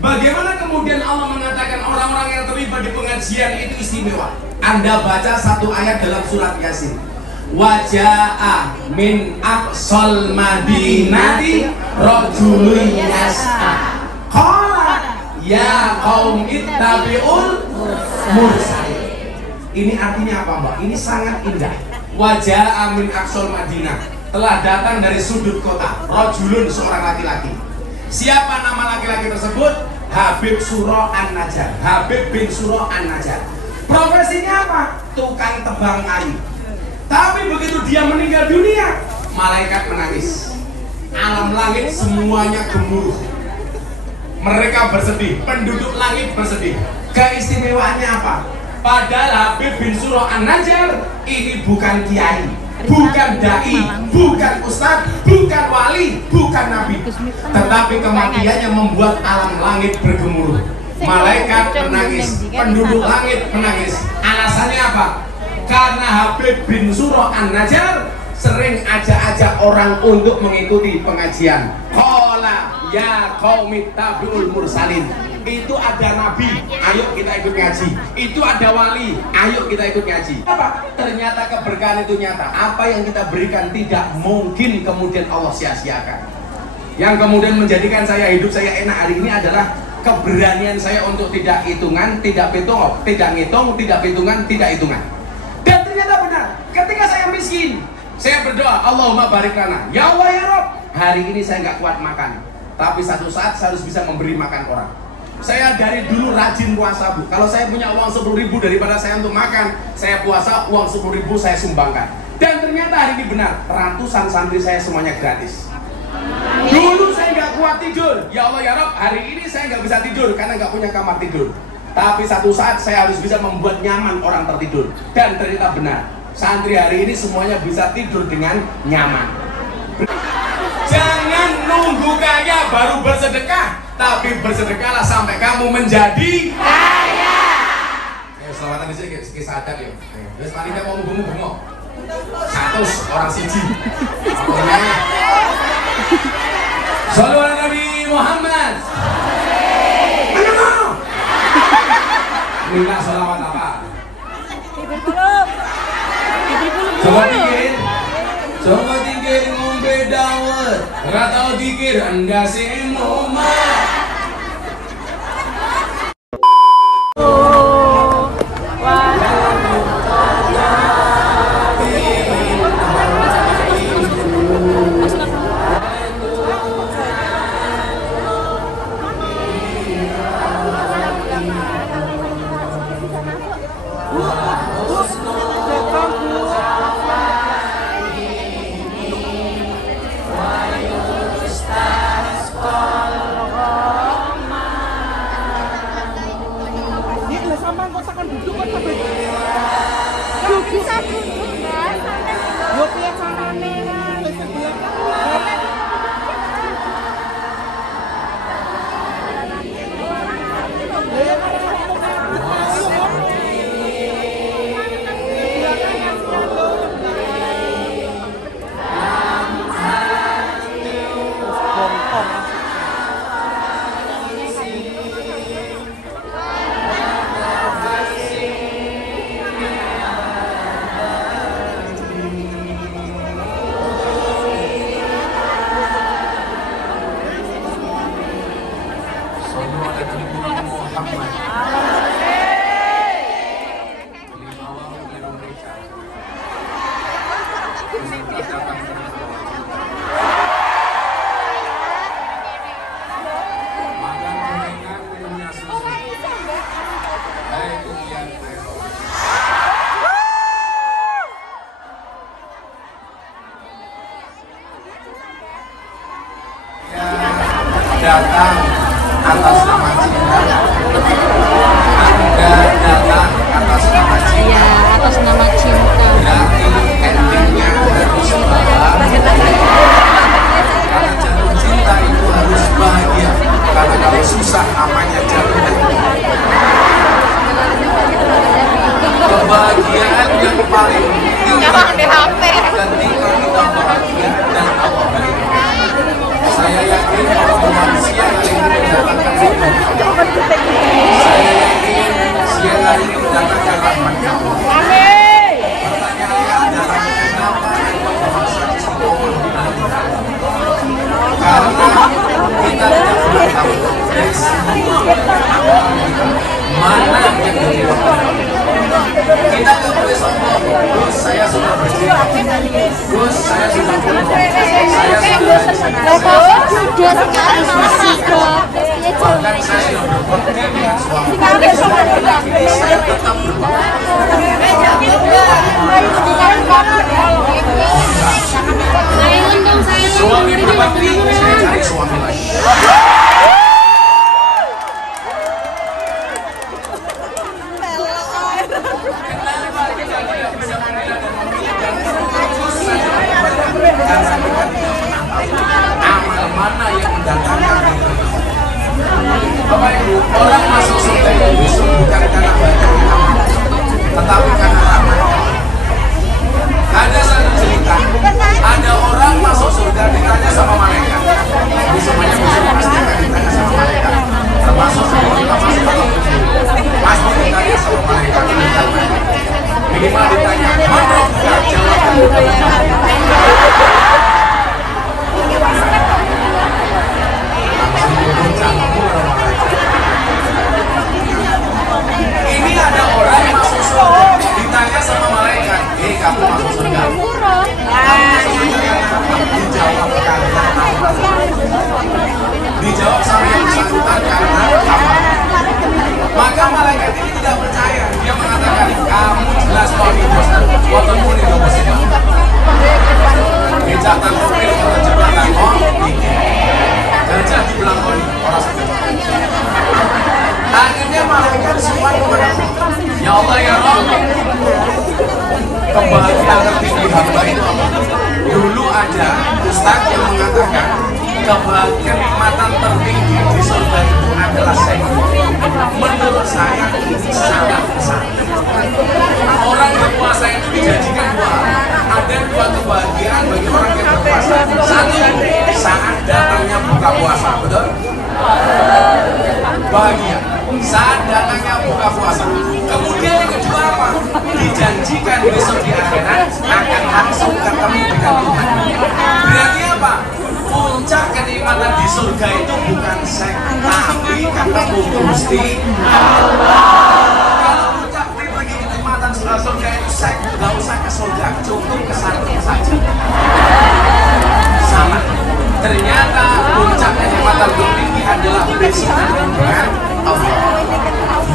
Bagaimana kemudian Allah mengatakan orang-orang yang terlibat di pengajian itu istimewa? Anda baca satu ayat dalam surat Yasin. Waja'a min aqsal madinati rajulun yas'a qala ya qaum ittabi'ul mursalin. Ini artinya apa, Mbak? Ini sangat indah. Waja'a min aqsal madinah, telah datang dari sudut kota rajulun, seorang laki-laki. Siapa nama laki-laki tersebut? Habib Suro An-Najjar. Habib bin Suro An-Najjar. Profesinya apa? Tukang tebang kayu. Tapi begitu dia meninggal dunia, malaikat menangis. Alam langit semuanya gemuruh. Mereka bersedih, penduduk langit bersedih. Keistimewaannya apa? Padahal Habib bin Suro An-Najjar ini bukan kiai, bukan dai, bukan ustadz, bukan wali, bukan nabi. Tetapi kematiannya membuat alam langit bergemuruh. Malaikat menangis, penduduk langit menangis. Alasannya apa? Karena Habib bin Suro An-Najjar sering ajak-ajak orang untuk mengikuti pengajian. Qala ya qaumi tabi'ul mursalin. Itu ada nabi, ayo kita ikut ngaji. Itu ada wali, ayo kita ikut ngaji. Apa? Ternyata keberkahan itu nyata. Apa yang kita berikan tidak mungkin kemudian Allah sia-siakan. Yang kemudian menjadikan saya hidup saya enak hari ini adalah keberanian saya untuk tidak hitungan, tidak hitung, tidak ngitung, tidak hitungan, tidak hitungan. Dan ternyata benar, ketika saya miskin, saya berdoa, Allahumma barik lana. Ya Allah ya Rob, hari ini saya nggak kuat makan, tapi satu saat saya harus bisa memberi makan orang. Saya dari dulu rajin puasa, Bu. Kalau saya punya uang 10.000 daripada saya untuk makan, saya puasa, uang 10.000 saya sumbangkan. Dan ternyata hari ini benar, ratusan santri saya semuanya gratis. Dulu saya nggak kuat tidur, ya Allah ya Rob, hari ini saya nggak bisa tidur karena nggak punya kamar tidur. Tapi satu saat saya harus bisa membuat nyaman orang tertidur. Dan ternyata benar, santri hari ini semuanya bisa tidur dengan nyaman. Jangan nunggu kaya baru bersedekah, tapi bersedekahlah sampai kamu menjadi kaya. Ayo selawatan di sini kisah adat ya. Terus panitia mau bengok-bengok. Satu orang siji. Pokoknya Shallu ala Nabi Muhammad. Minta sholawat apa? Coba dikir ngombe dawet, nggak tahu dikir anda si Muhammad. Datang atas nama cinta. Anda datang atas nama cinta. Ya, atas nama cinta. Berarti endingnya harus bahagia. Karena jatuh cinta itu harus bahagia. Karena kalau susah namanya jatuh. Kebahagiaan yang paling tinggi ketika kita bahagia dan Allah bahagia. Saya yakin bahwa manusia yang mendapatkan Dia sekarang masih dok. Dia Bahkan saya sudah berkoordinasi dengan suami. Saya tetap suami berbakti, saya cari suami lagi. Amal mana yang mendatangkan Bapak Ibu, orang masuk surga itu besok bukan karena banyak amal, tetapi karena amal. Ada satu cerita, ada orang masuk surga ditanya sama malaikat. Ini semuanya besok pasti akan ditanya sama malaikat. Termasuk sebelum kita masuk ke pasti ditanya sama malaikat. Minimal ditanya, mana buka jawaban. Ini ada orang yang masuk surga ditanya sama malaikat, kamu masuk surga. Dijawab sama yang bersangkutan karena apa? Maka malaikat ini tidak percaya. Dia mengatakan, kamu jelas wali bos, walaupun ini gak bos itu. Bijatan mobil atau jembatan gajah di belakoni orang sedang. Akhirnya malaikat semua kepada ya Allah ya Rabb, kebahagiaan tertinggi hamba itu apa? Dulu ada ustaz yang mengatakan kenikmatan tertinggi di surga itu adalah seks. Menurut saya ini sangat besar. Orang berpuasa itu dijanjikan dua. Ada dua kebahagiaan bagi orang yang berpuasa. Satu, saat datangnya buka puasa, betul? Bahagia saat datangnya buka puasa. Kemudian yang kedua apa? Dijanjikan besok di akhirat akan langsung ketemu dengan Tuhan. Berarti apa? Puncak kenikmatan di surga itu bukan seks, tapi ketemu Gusti Allah. Kalau puncak pergi kenikmatan surga itu seks, nggak usah ke surga, cukup ke sana saja. Sama. Ternyata puncak kenikmatan tertinggi adalah besok dengan Allah.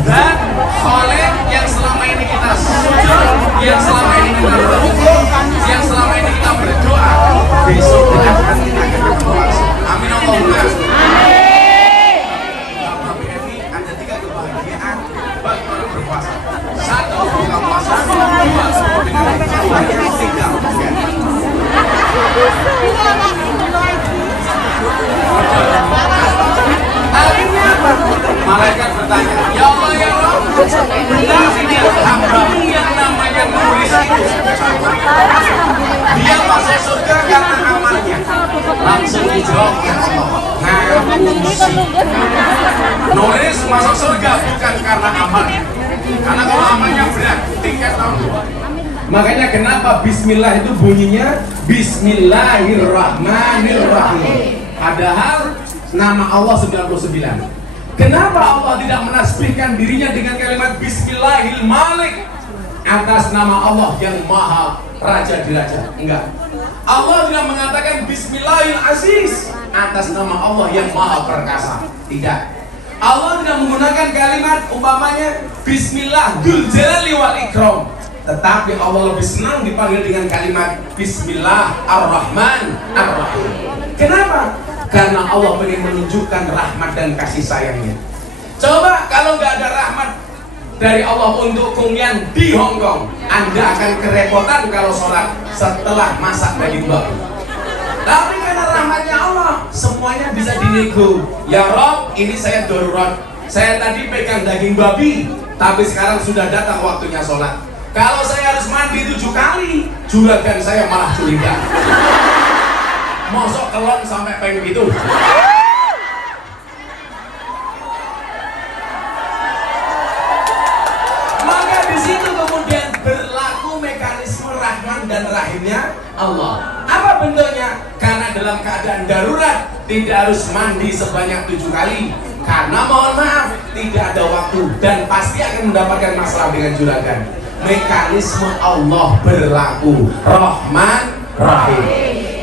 Dan oleh yang selama ini kita sujud, yang selama ini kita berhukum, yang selama ini kita berdoa, besok kita akan berdoa langsung. Amin Allahumma. Tapi ini ada 3 kebahagiaan bagi orang berpuasa. 1, buka puasa. 2, semua dengan Tuhan. 3, malaikat bertanya, ya Allah ya Allah, benar tidak hambamu yang namanya nulis itu? Dia masuk surga karena amalnya. Langsung dijawab ya Allah, ngapusi. Nulis masuk surga bukan karena amalnya. Karena kalau amalnya berat, tiket tahun 2. Makanya kenapa Bismillah itu bunyinya Bismillahirrahmanirrahim. Padahal nama Allah 99. Kenapa Allah tidak menasbihkan dirinya dengan kalimat Bismillahirrahmanirrahim atas nama Allah yang Maha Raja di Raja? Enggak. Allah tidak mengatakan Bismillahirrahmanirrahim atas nama Allah yang Maha Perkasa. Tidak. Allah tidak menggunakan kalimat umpamanya Bismillah Dzul Jalali wal Ikram. Tetapi Allah lebih senang dipanggil dengan kalimat Bismillahirrahmanirrahim. Kenapa? Karena Allah ingin menunjukkan rahmat dan kasih sayangnya. Coba kalau nggak ada rahmat dari Allah untuk Kungyan di Hong Kong, Anda akan kerepotan kalau sholat setelah masak daging babi. Tapi karena rahmatnya Allah, semuanya bisa dinego. Ya Rob, ini saya darurat. Saya tadi pegang daging babi, tapi sekarang sudah datang waktunya sholat. Kalau saya harus mandi 7 kali, juragan saya malah curiga. Mosok kelon sampai pengen gitu. Maka di situ kemudian berlaku mekanisme rahman dan rahimnya Allah. Apa bentuknya? Karena dalam keadaan darurat tidak harus mandi sebanyak 7 kali. Karena mohon maaf tidak ada waktu dan pasti akan mendapatkan masalah dengan juragan. Mekanisme Allah berlaku Rahman Rahim.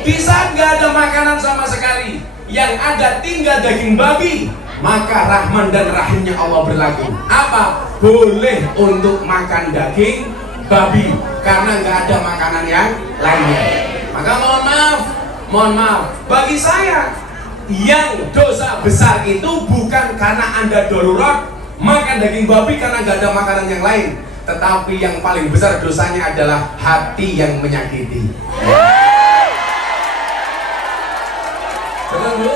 Di saat nggak ada makanan sama sekali, yang ada tinggal daging babi, maka Rahman dan Rahimnya Allah berlaku. Apa? Boleh untuk makan daging babi karena nggak ada makanan yang lainnya. Maka mohon maaf, bagi saya yang dosa besar itu bukan karena Anda darurat makan daging babi karena nggak ada makanan yang lain, tetapi yang paling besar dosanya adalah hati yang menyakiti. Betul Bu?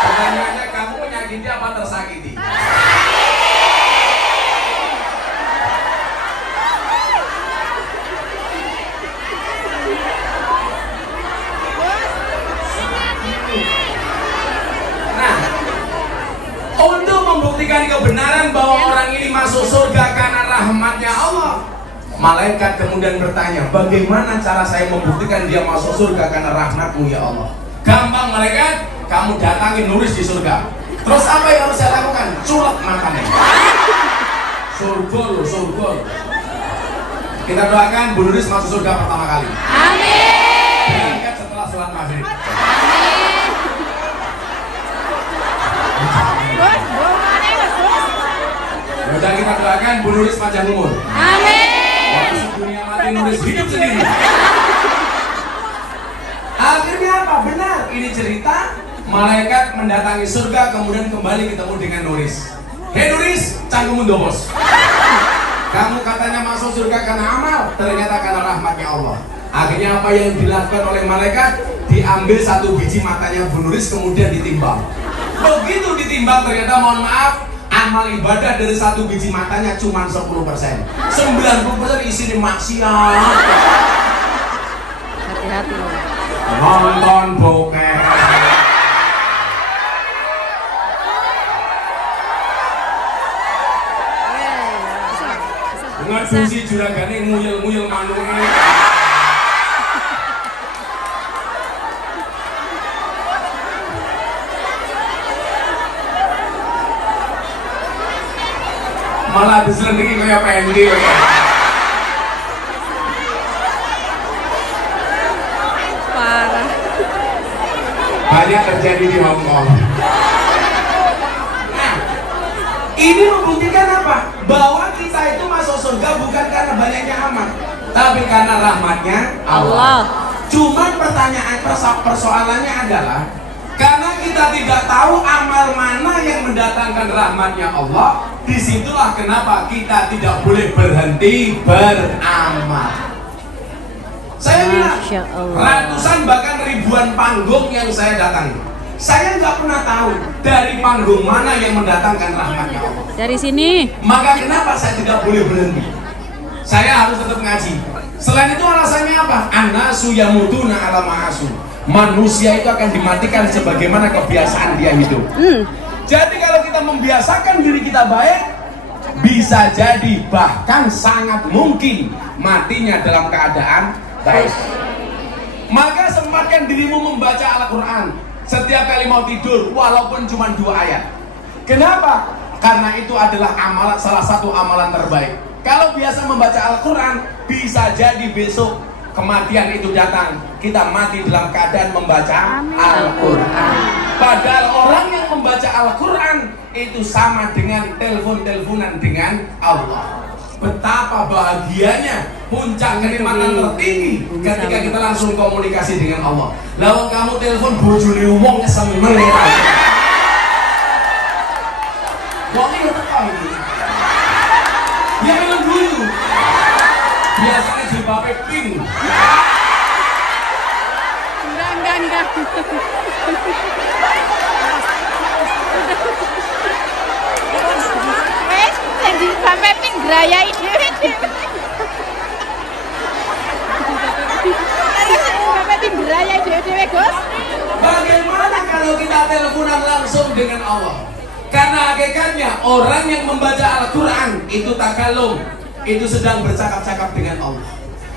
Pertanyaannya, kamu menyakiti apa tersakiti? Nah, untuk membuktikan kebenaran bahwa orang ini masuk surga karena rahmatnya Allah, malaikat kemudian bertanya, bagaimana cara saya membuktikan dia masuk surga karena rahmatmu ya Allah? Gampang malaikat, kamu datangin Nuris di surga. Terus apa yang harus saya lakukan? Culak makannya. Surga loh, surga. Kita doakan Bu Nuris masuk surga pertama kali. Amin. Berangkat setelah sholat maghrib. Udah kita doakan Bu Nuris panjang umur. Amin. Waktu dunia mati Nuris hidup sendiri. Akhirnya apa? Benar, ini cerita malaikat mendatangi surga kemudian kembali ketemu dengan Nuris. Hei Nuris, canggung bos. Kamu katanya masuk surga karena amal, ternyata karena rahmatnya Allah. Akhirnya apa yang dilakukan oleh malaikat? Diambil satu biji matanya Bu Nuris kemudian ditimbang. Begitu ditimbang ternyata mohon maaf, amal ibadah dari satu biji matanya cuma 10%. 90% isinya maksiat. Hati-hati. Nonton bokeh. Ngadusi juragane nguyel-nguyel manunge. Malah diselendiki kayak pendil. Parah. Banyak terjadi di Hong Kong. Nah, ini membuktikan apa? Bahwa kita itu masuk surga bukan karena banyaknya amal, tapi karena rahmatnya Allah. Cuman pertanyaan persoalannya adalah karena kita tidak tahu amal mana yang mendatangkan rahmatnya Allah, disitulah kenapa kita tidak boleh berhenti beramal. Saya bilang, ratusan bahkan ribuan panggung yang saya datangi, saya nggak pernah tahu dari panggung mana yang mendatangkan rahmatnya Allah. Dari sini. Maka kenapa saya tidak boleh berhenti? Saya harus tetap ngaji. Selain itu alasannya apa? Annasu yamutuna ala ma'asu. Manusia itu akan dimatikan sebagaimana kebiasaan dia hidup. Jadi kalau kita membiasakan diri kita baik, bisa jadi bahkan sangat mungkin matinya dalam keadaan baik. Maka sempatkan dirimu membaca Al-Quran setiap kali mau tidur, walaupun cuma 2 ayat. Kenapa? Karena itu adalah amalan, salah satu amalan terbaik. Kalau biasa membaca Al-Quran, bisa jadi besok kematian itu datang, kita mati dalam keadaan membaca Al-Quran. Padahal orang yang membaca Al-Quran itu sama dengan telepon-teleponan dengan Allah. Betapa bahagianya, puncak kenikmatan tertinggi ketika kita langsung komunikasi dengan Allah. Lawan kamu telepon bojone wong seneng ya. Wong iki teko iki. Ya memang dulu. Biasanya jilbabe pink. Enggak. Jadi sampai ping grayai dhewe. Sampai ping grayai dhewe, Gus. Bagaimana kalau kita teleponan langsung dengan Allah? Karena hakikatnya orang yang membaca Al-Quran itu takalum, itu sedang bercakap-cakap dengan Allah.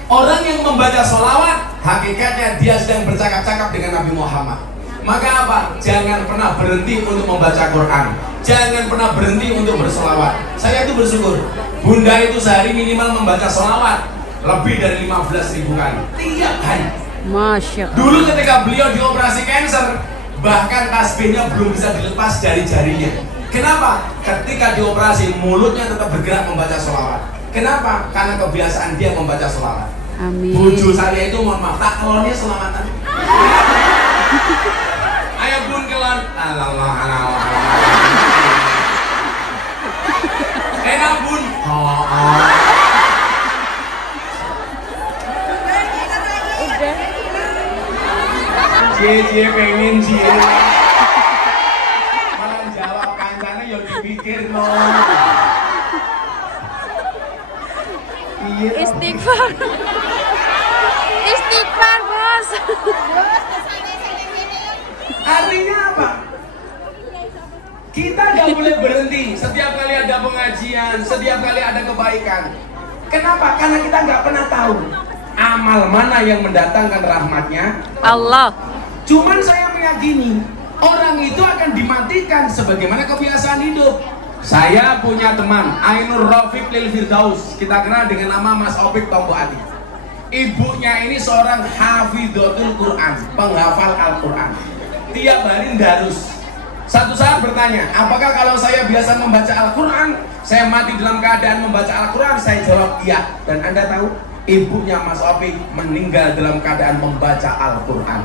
Orang yang membaca sholawat, hakikatnya dia sedang bercakap-cakap dengan Nabi Muhammad. Maka apa? Jangan pernah berhenti untuk membaca Quran. Jangan pernah berhenti untuk bersolawat. Saya itu bersyukur, Bunda itu sehari minimal membaca sholawat lebih dari 15.000 kali tiap hari. Masya Allah. Dulu ketika beliau dioperasi kanker, Bahkan tasbihnya belum bisa dilepas dari jarinya. Kenapa? Ketika dioperasi mulutnya tetap bergerak membaca sholawat. Kenapa? Karena kebiasaan dia membaca sholawat. Amin. Bojo saya itu mohon maaf, tak kelonnya selamatan. Ayo bun kelon. Allah. Enak bun. Cie pengen cie. Malah jawab kancane ya dipikir no. Istighfar. Istighfar, Bos. Artinya apa? Kita nggak boleh berhenti. Setiap kali ada pengajian, setiap kali ada kebaikan. Kenapa? Karena kita nggak pernah tahu amal mana yang mendatangkan rahmatnya Allah. Cuman saya meyakini orang itu akan dimatikan sebagaimana kebiasaan hidup. Saya punya teman Ainur Rafiq Lil Firdaus, kita kenal dengan nama Mas Opik Tombo Adi. Ibunya ini seorang hafidhatul Quran, penghafal Al-Quran. Tiap hari ndarus. Satu saat bertanya, apakah kalau saya biasa membaca Al-Quran, saya mati dalam keadaan membaca Al-Quran? Saya jawab iya. Dan Anda tahu, ibunya Mas Opik meninggal dalam keadaan membaca Al-Quran.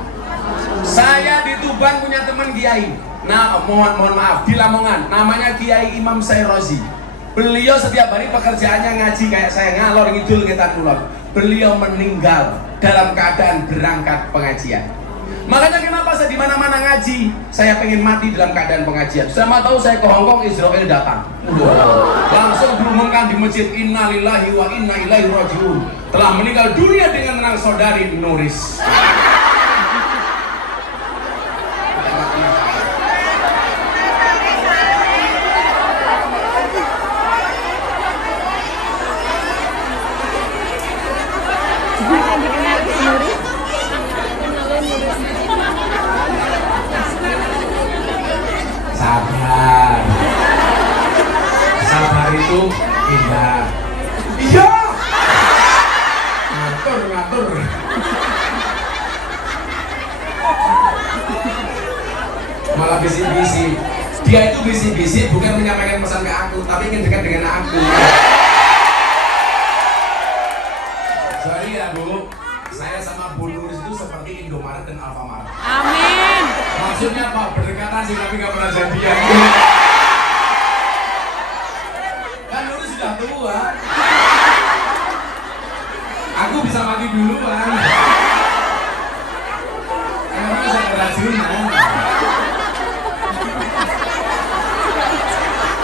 Saya di Tuban punya teman kiai. Nah, mohon maaf, di Lamongan, namanya Kiai Imam Sayrozi. Beliau setiap hari pekerjaannya ngaji kayak saya, ngalor ngidul ngetan kulon. Beliau meninggal dalam keadaan berangkat pengajian. Makanya kenapa saya di mana-mana ngaji, saya pengen mati dalam keadaan pengajian. Sama tahu saya ke Hongkong, Israel datang. Langsung diumumkan di masjid, innalillahi wa inna ilaihi rajiun. Telah meninggal dunia dengan menang saudari Nuris. Sabar itu indah. Iya. Ngatur. Malah bisik-bisik. Dia itu bisik-bisik bukan menyampaikan pesan ke aku, tapi ingin dekat dengan aku. Sorry ya Bu, saya sama Bu Nuris itu seperti Indomaret dan Alfamart. Amin. Maksudnya Pak, berdekatan sih tapi gak pernah jadian. Kan Nuris sudah tua. Aku bisa mati duluan. Emang bisa keracunan.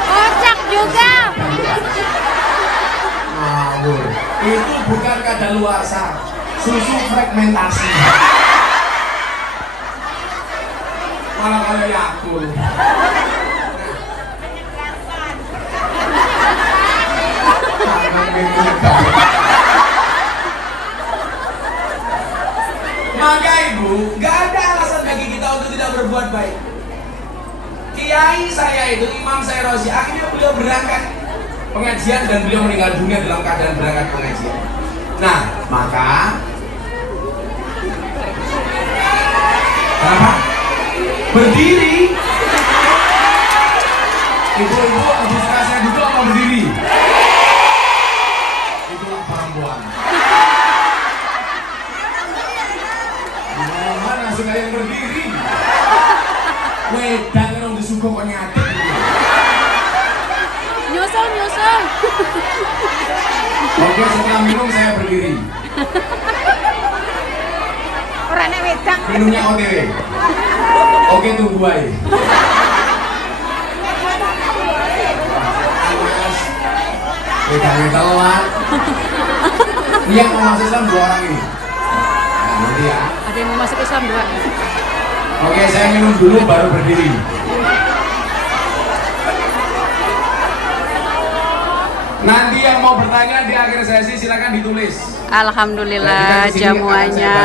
Kocak juga. Ngawur. Itu bukan kadaluarsa, susu fragmentasi. Malah kayak Yakult. Maka Ibu, gak ada alasan bagi kita untuk tidak berbuat baik. Kiai saya itu, Imam Sayrozi, akhirnya beliau berangkat pengajian dan beliau meninggal dunia dalam keadaan berangkat pengajian. Nah, maka kenapa? Berdiri. Ibu-ibu habis rasanya duduk apa berdiri? Itulah perempuan. Mana suka yang berdiri? Wedang yang disuguh kok nyadek. Nyusul. Oke, setelah minum saya berdiri. Orangnya wedang. Minumnya OTW. Oke, tunggu aja. Wedangnya telat. Ini yang mau masuk Islam 2 orang ini. Nah, nanti ya. Ada yang mau masuk Islam 2. Oke, saya minum dulu baru berdiri. Nanti yang mau bertanya di akhir sesi silakan ditulis. Alhamdulillah jamuannya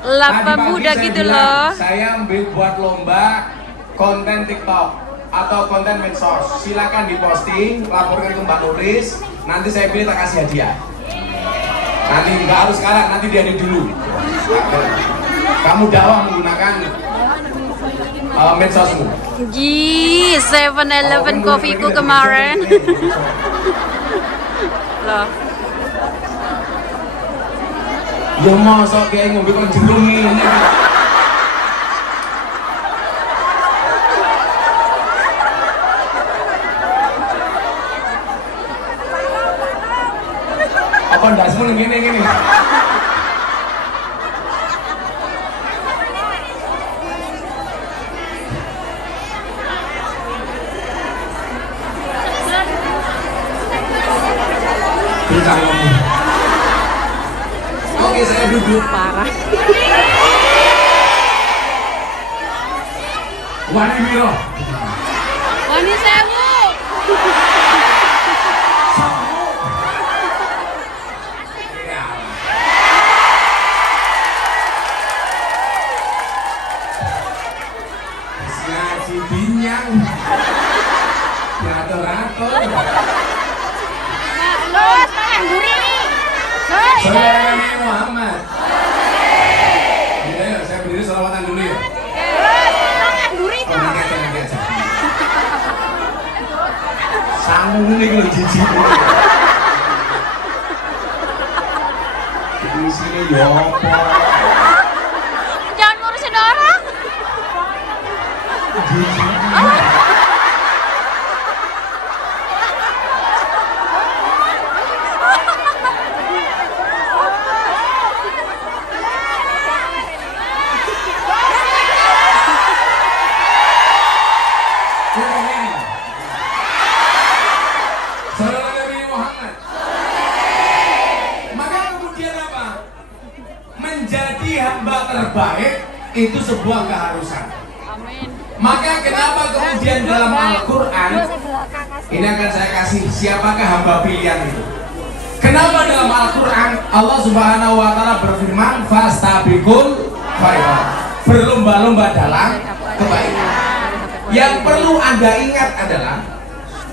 lapar muda gitu loh. Saya buat lomba konten TikTok atau konten medsos. Silakan diposting, laporkan ke Mbak Nuris. Nanti saya pilih tak kasih hadiah. Nanti nggak harus sekarang, nanti dia dulu. Kamu dakwah menggunakan medsosmu. Ji, 7-Eleven kopiku kemarin. Loh. Ya mosok kayak ngombe kon jerung ini. Apa ndasmu ning ngene. Oke, saya duduk. Parah. Wani Miro. Wani sewu. Ngaji binyang. Rato-rato. Los, tangan gurih nih. Saudara Nabi Muhammad. Ya, saya berdiri selawatan dulu ya. Tangan gurih Oh, nanti aja. Sanggung ini kalau jijik. Isinya ya apa? Jangan ngurusin orang. Jijik. Saudara Nabi Muhammad. Maka kemudian apa? Menjadi hamba terbaik itu sebuah keharusan. Amin. Maka kenapa kemudian dalam Al-Quran ini akan saya kasih siapakah hamba pilihan itu? Kenapa dalam Al-Quran Allah Subhanahu Wa Taala berfirman fastabiqul khairat, berlomba-lomba dalam kebaikan. Yang perlu Anda ingat adalah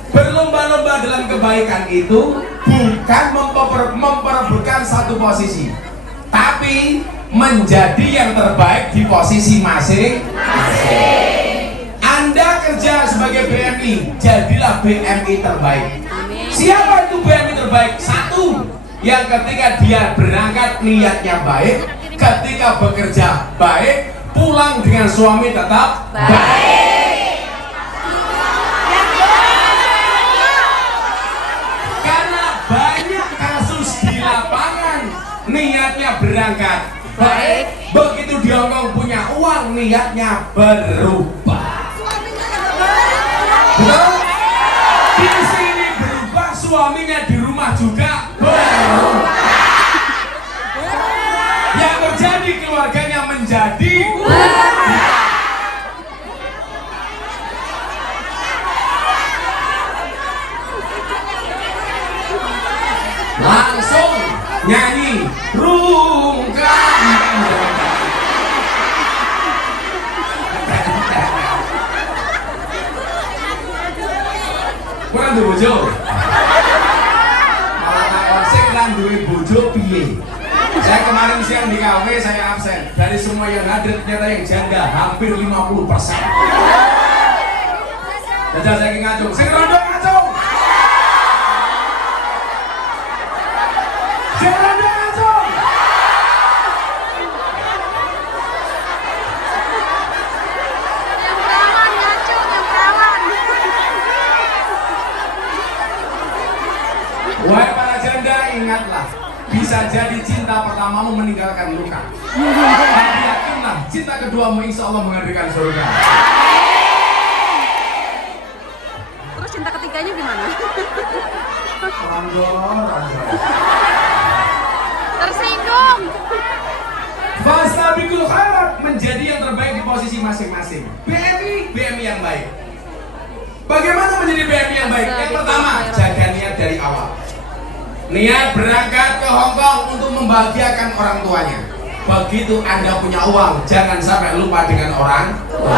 berlomba-lomba dalam kebaikan itu bukan memperebutkan satu posisi, tapi menjadi yang terbaik di posisi masing-masing. Anda kerja sebagai BMI, jadilah BMI terbaik. Amin. Siapa itu BMI terbaik? Satu, yang ketika dia berangkat niatnya baik, ketika bekerja baik, pulang dengan suami tetap baik. Niatnya berangkat baik, begitu di Hongkong punya uang, niatnya berubah. Betul? Di sini berubah, suaminya di rumah juga berubah. Yang terjadi keluarganya menjadi langsung nyanyi rungkat. Kurang duwe bojo. Malah takon sing ra duwe bojo piye? Saya kemarin siang di kafe saya absen. Dari semua yang hadir ternyata yang janda hampir 50%. Jajal saya ngacung. Sing rondo ngacung. Sing rondo ngacung. Yang perawan ngacu, yang perawan. Wahai para janda, ingatlah, bisa jadi cinta pertamamu meninggalkan luka. Tapi yakinlah, cinta keduamu insya Allah menghadirkan surga. Terus cinta ketiganya gimana? Rondo. Tersinggung. Fastabiqul khairat, menjadi yang terbaik di posisi masing-masing. BMI yang baik. Bagaimana menjadi BMI yang baik? Yang pertama, jaga niat dari awal. Niat berangkat ke Hongkong untuk membahagiakan orang tuanya. Begitu Anda punya uang, jangan sampai lupa dengan orang tua.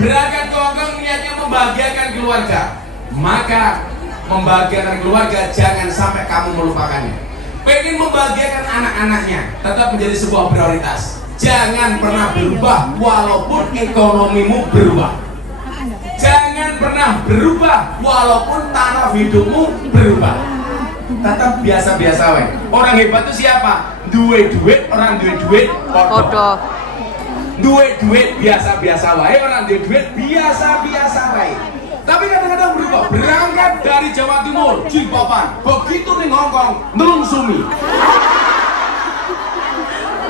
Berangkat ke Hongkong niatnya membahagiakan keluarga. Maka membahagiakan keluarga jangan sampai kamu melupakannya. Pengen membahagiakan anak-anaknya tetap menjadi sebuah prioritas. Jangan pernah berubah walaupun ekonomimu berubah. Jangan pernah berubah walaupun taraf hidupmu berubah. Tetap biasa-biasa wae. Orang hebat itu siapa? Duwe duit, orang duwe duit podo. Duwe duit biasa-biasa wae, orang duwe duit biasa-biasa wae. Tapi kadang-kadang berubah. Berangkat dari Jawa Timur, Jilbaban, begitu ning Hongkong, nelungsumi.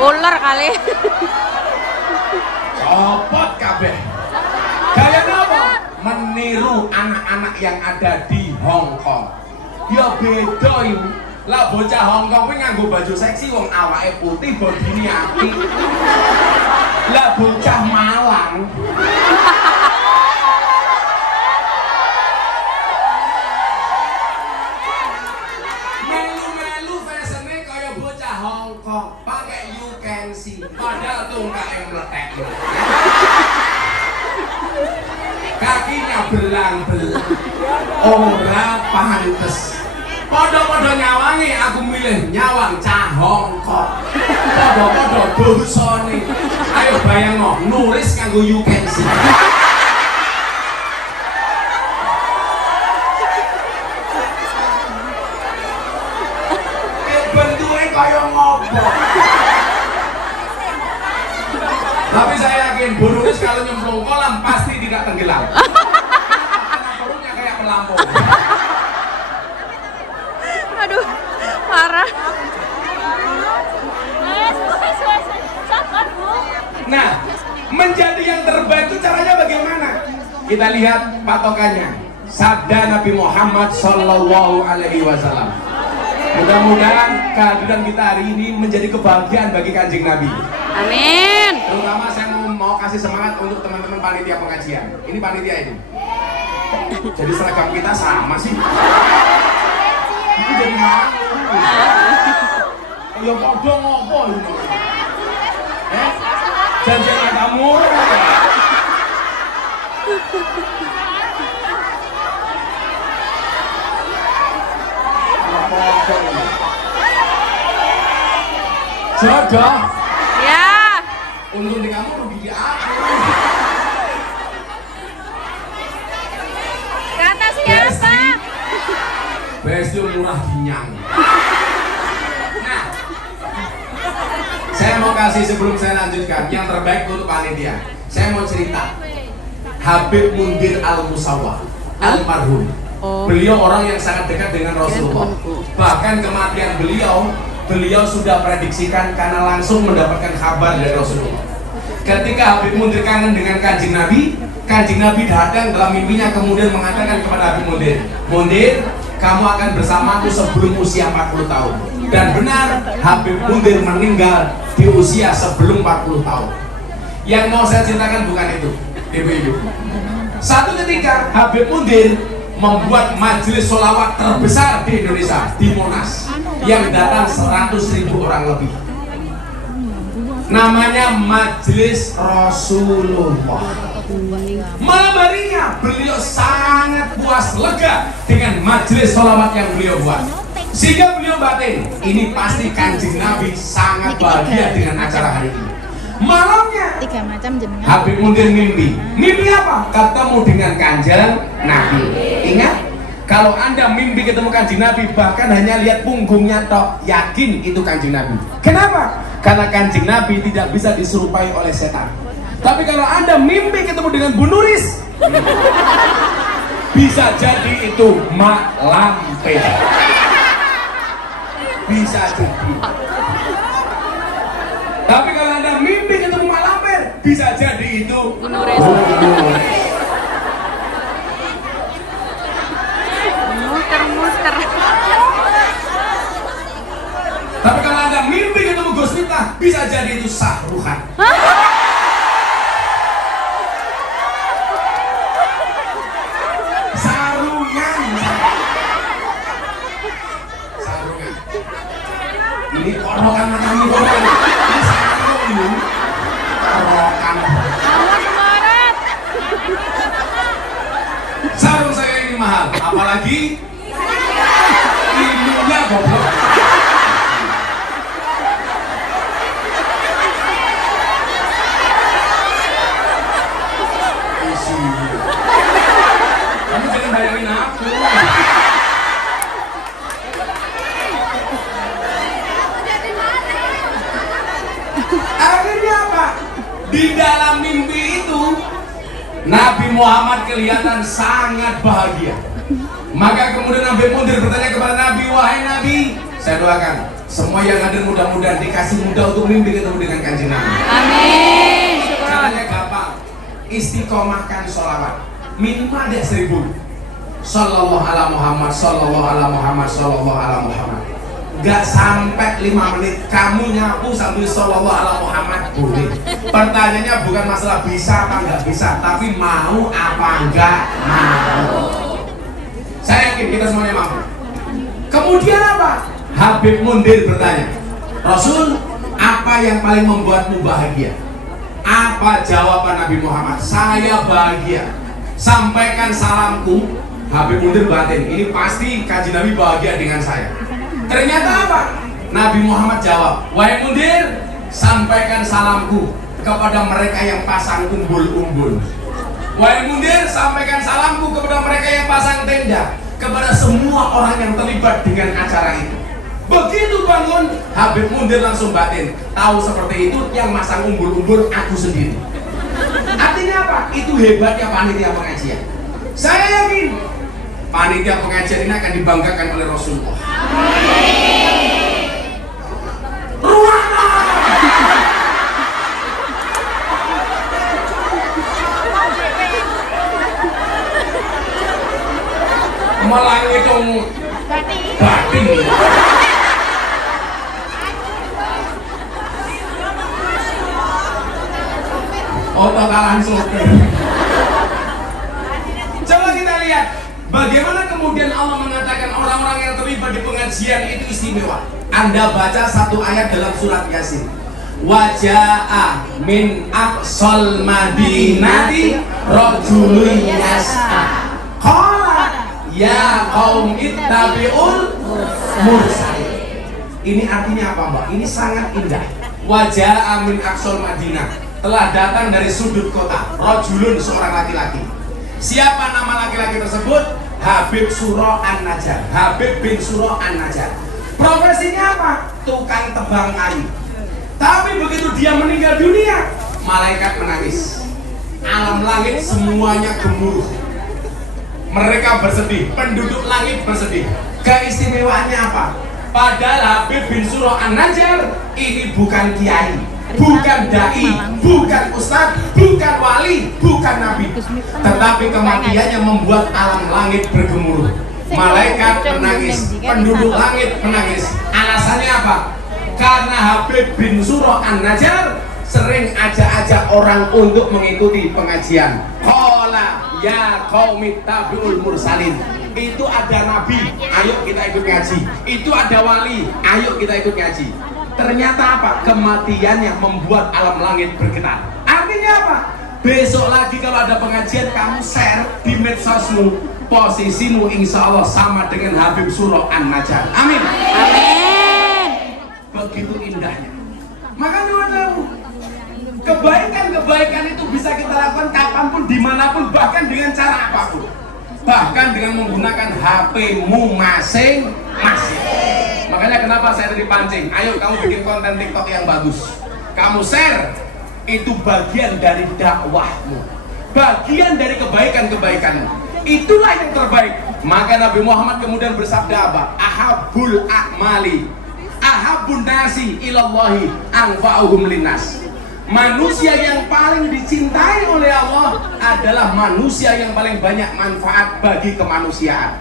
Ular kali. Copot kabeh. Gaya apa? Meniru anak-anak yang ada di Hong Kong. Ya beda itu. Lah bocah Hong Kong kuwi nganggo baju seksi wong awake putih bodine apik. Lah bocah Malang melu-melu fashionnya kaya bocah Hong Kong, pakai you can see, padahal tungkake meletek. Kakinya belang-belang, ora pantes. Podo-podo nyawangi, aku milih nyawang cah Hong Kong. Podo-podo dosane. Ayo bayangno, nulis kanggo you can see. Bentuknya kaya ngopo. Tapi saya yakin Bu Nuris kalau nyemplung kolam pasti tidak tenggelam. Karena perutnya kayak pelampung. Aduh, parah. Nah, menjadi yang terbaik itu caranya bagaimana? Kita lihat patokannya. Sabda Nabi Muhammad Sallallahu Alaihi Wasallam. Mudah-mudahan kehadiran kita hari ini menjadi kebahagiaan bagi Kanjeng Nabi. Amin. Terutama saya mau kasih semangat untuk teman-teman panitia pengajian. Ini panitia ini. Jadi seragam kita sama sih. Itu jadi malu. Ya podo ngopo ini. Janjian kamu. Jodoh. Ya. Untung di kamu rugi di aku. Kata siapa? Besti murah dinyang. Nah, saya mau kasih sebelum saya lanjutkan yang terbaik untuk panitia. Saya mau cerita Habib Mundir Al-Musawwah almarhum. Beliau orang yang sangat dekat dengan Rasulullah. Bahkan kematian beliau sudah prediksikan karena langsung mendapatkan kabar dari Rasulullah. Ketika Habib Mundir kangen dengan Kanjeng Nabi datang dalam mimpinya kemudian mengatakan kepada Habib Mundir, "Mundir, kamu akan bersamaku sebelum usia 40 tahun." Dan benar, Habib Mundir meninggal di usia sebelum 40 tahun. Yang mau saya ceritakan bukan itu, ibu-ibu. Satu ketika Habib Mundir membuat majelis sholawat terbesar di Indonesia, di Monas, yang datang 100.000 orang lebih. Namanya Majelis Rasulullah. Malam harinya beliau sangat puas lega dengan majelis sholawat yang beliau buat, sehingga beliau batin, ini pasti Kanjeng Nabi sangat bahagia dengan acara hari ini. Malamnya Habib Mundir mimpi apa? Ketemu dengan Kanjeng Nabi. Ingat, kalau Anda mimpi ketemu Kanjeng Nabi, bahkan hanya lihat punggungnya tok, yakin itu Kanjeng Nabi. Kenapa? Karena Kanjeng Nabi tidak bisa diserupai oleh setan. Tapi kalau Anda mimpi ketemu dengan Bu Nuris, bisa jadi itu Mak Lampir. Bisa jadi. Tapi kalau Anda mimpi ketemu Mak Lampir, bisa jadi itu Bu Nuris. Muter-muter. Tapi kalau Anda mimpi ketemu Gus Miftah, bisa jadi itu Sahruhan. Sarungan. Ini korokan matamu korokan. Ini sarung ini. Korokan. Sarung saya ini mahal, apalagi ilmunya goblok. Muhammad kelihatan sangat bahagia. Maka kemudian Habib Mundir bertanya kepada Nabi, wahai Nabi, saya doakan semua yang hadir mudah-mudahan dikasih mudah untuk mimpi ketemu dengan Kanjeng Nabi. Amin. Caranya gampang, istiqomahkan sholawat minimal ada 1000. Sallallahu ala Muhammad, sallallahu ala Muhammad, sallallahu ala Muhammad. Gak sampai 5 menit kamu nyapu sambil sallallahu ala Muhammad boleh. Pertanyaannya bukan masalah bisa apa nggak bisa, tapi mau apa enggak mau. Saya yakin kita semuanya mampu. Kemudian apa? Habib Mundir bertanya, Rasul, apa yang paling membuatmu bahagia? Apa jawaban Nabi Muhammad? Saya bahagia. Sampaikan salamku. Habib Mundir batin, ini pasti Kanjeng Nabi bahagia dengan saya. Ternyata apa? Nabi Muhammad jawab, wahai Mundir, sampaikan salamku kepada mereka yang pasang umbul-umbul. Wahai Mundir, sampaikan salamku kepada mereka yang pasang tenda, kepada semua orang yang terlibat dengan acara itu. Begitu bangun, Habib Mundir langsung batin, tahu seperti itu yang masang umbul-umbul aku sendiri. Artinya apa? Itu hebatnya panitia pengajian. Saya yakin panitia pengajian ini akan dibanggakan oleh Rasulullah. Malah itu batin. Otot-ototan sopir. Coba kita lihat bagaimana kemudian Allah mengatakan orang-orang yang terlibat di pengajian itu istimewa. Anda baca satu ayat dalam surat Yasin. Waja'a min aqsal madinati rajulun yas'a. Qala ya qaum ittabi'ul mursalin. Ini artinya apa, Mbak? Ini sangat indah. Waja'a min aqsal madinah, telah datang dari sudut kota rajulun, seorang laki-laki. Siapa nama laki-laki tersebut? Habib Suro An-Najjar. Habib bin Suro An-Najjar. Profesinya apa? Tukang tebang kayu. Tapi begitu dia meninggal dunia, malaikat menangis. Alam langit semuanya gemuruh. Mereka bersedih, penduduk langit bersedih. Keistimewaannya apa? Padahal Habib bin Suro An-Najjar ini bukan kiai, bukan dai, bukan ustadz, bukan wali, bukan nabi, tetapi kematiannya membuat alam langit bergemuruh. Malaikat menangis, penduduk langit menangis. Alasannya apa? Karena Habib bin Suro An-Najjar sering ajak-ajak orang untuk mengikuti pengajian. Qala ya qaumi tabi'ul mursalin. Itu ada nabi, ayo kita ikut ngaji. Itu ada wali, ayo kita ikut ngaji. Ternyata apa? Kematian yang membuat alam langit bergetar. Artinya apa? Besok lagi kalau ada pengajian, kamu share di medsosmu, posisimu insya Allah sama dengan Habib Suro An-Najjar. Amin. Amin. Begitu indahnya. Makanya tahu, kebaikan-kebaikan itu bisa kita lakukan kapanpun, dimanapun, bahkan dengan cara apapun. Bahkan dengan menggunakan HP-mu masing-masing. Makanya kenapa saya tadi pancing, ayo kamu bikin konten TikTok yang bagus, kamu share, itu bagian dari dakwahmu, bagian dari kebaikan-kebaikanmu. Itulah yang terbaik. Maka Nabi Muhammad kemudian bersabda apa? Ahabul a'mali ahabun nasi ilallahi anfa'uhum linnas. Manusia yang paling dicintai oleh Allah adalah manusia yang paling banyak manfaat bagi kemanusiaan.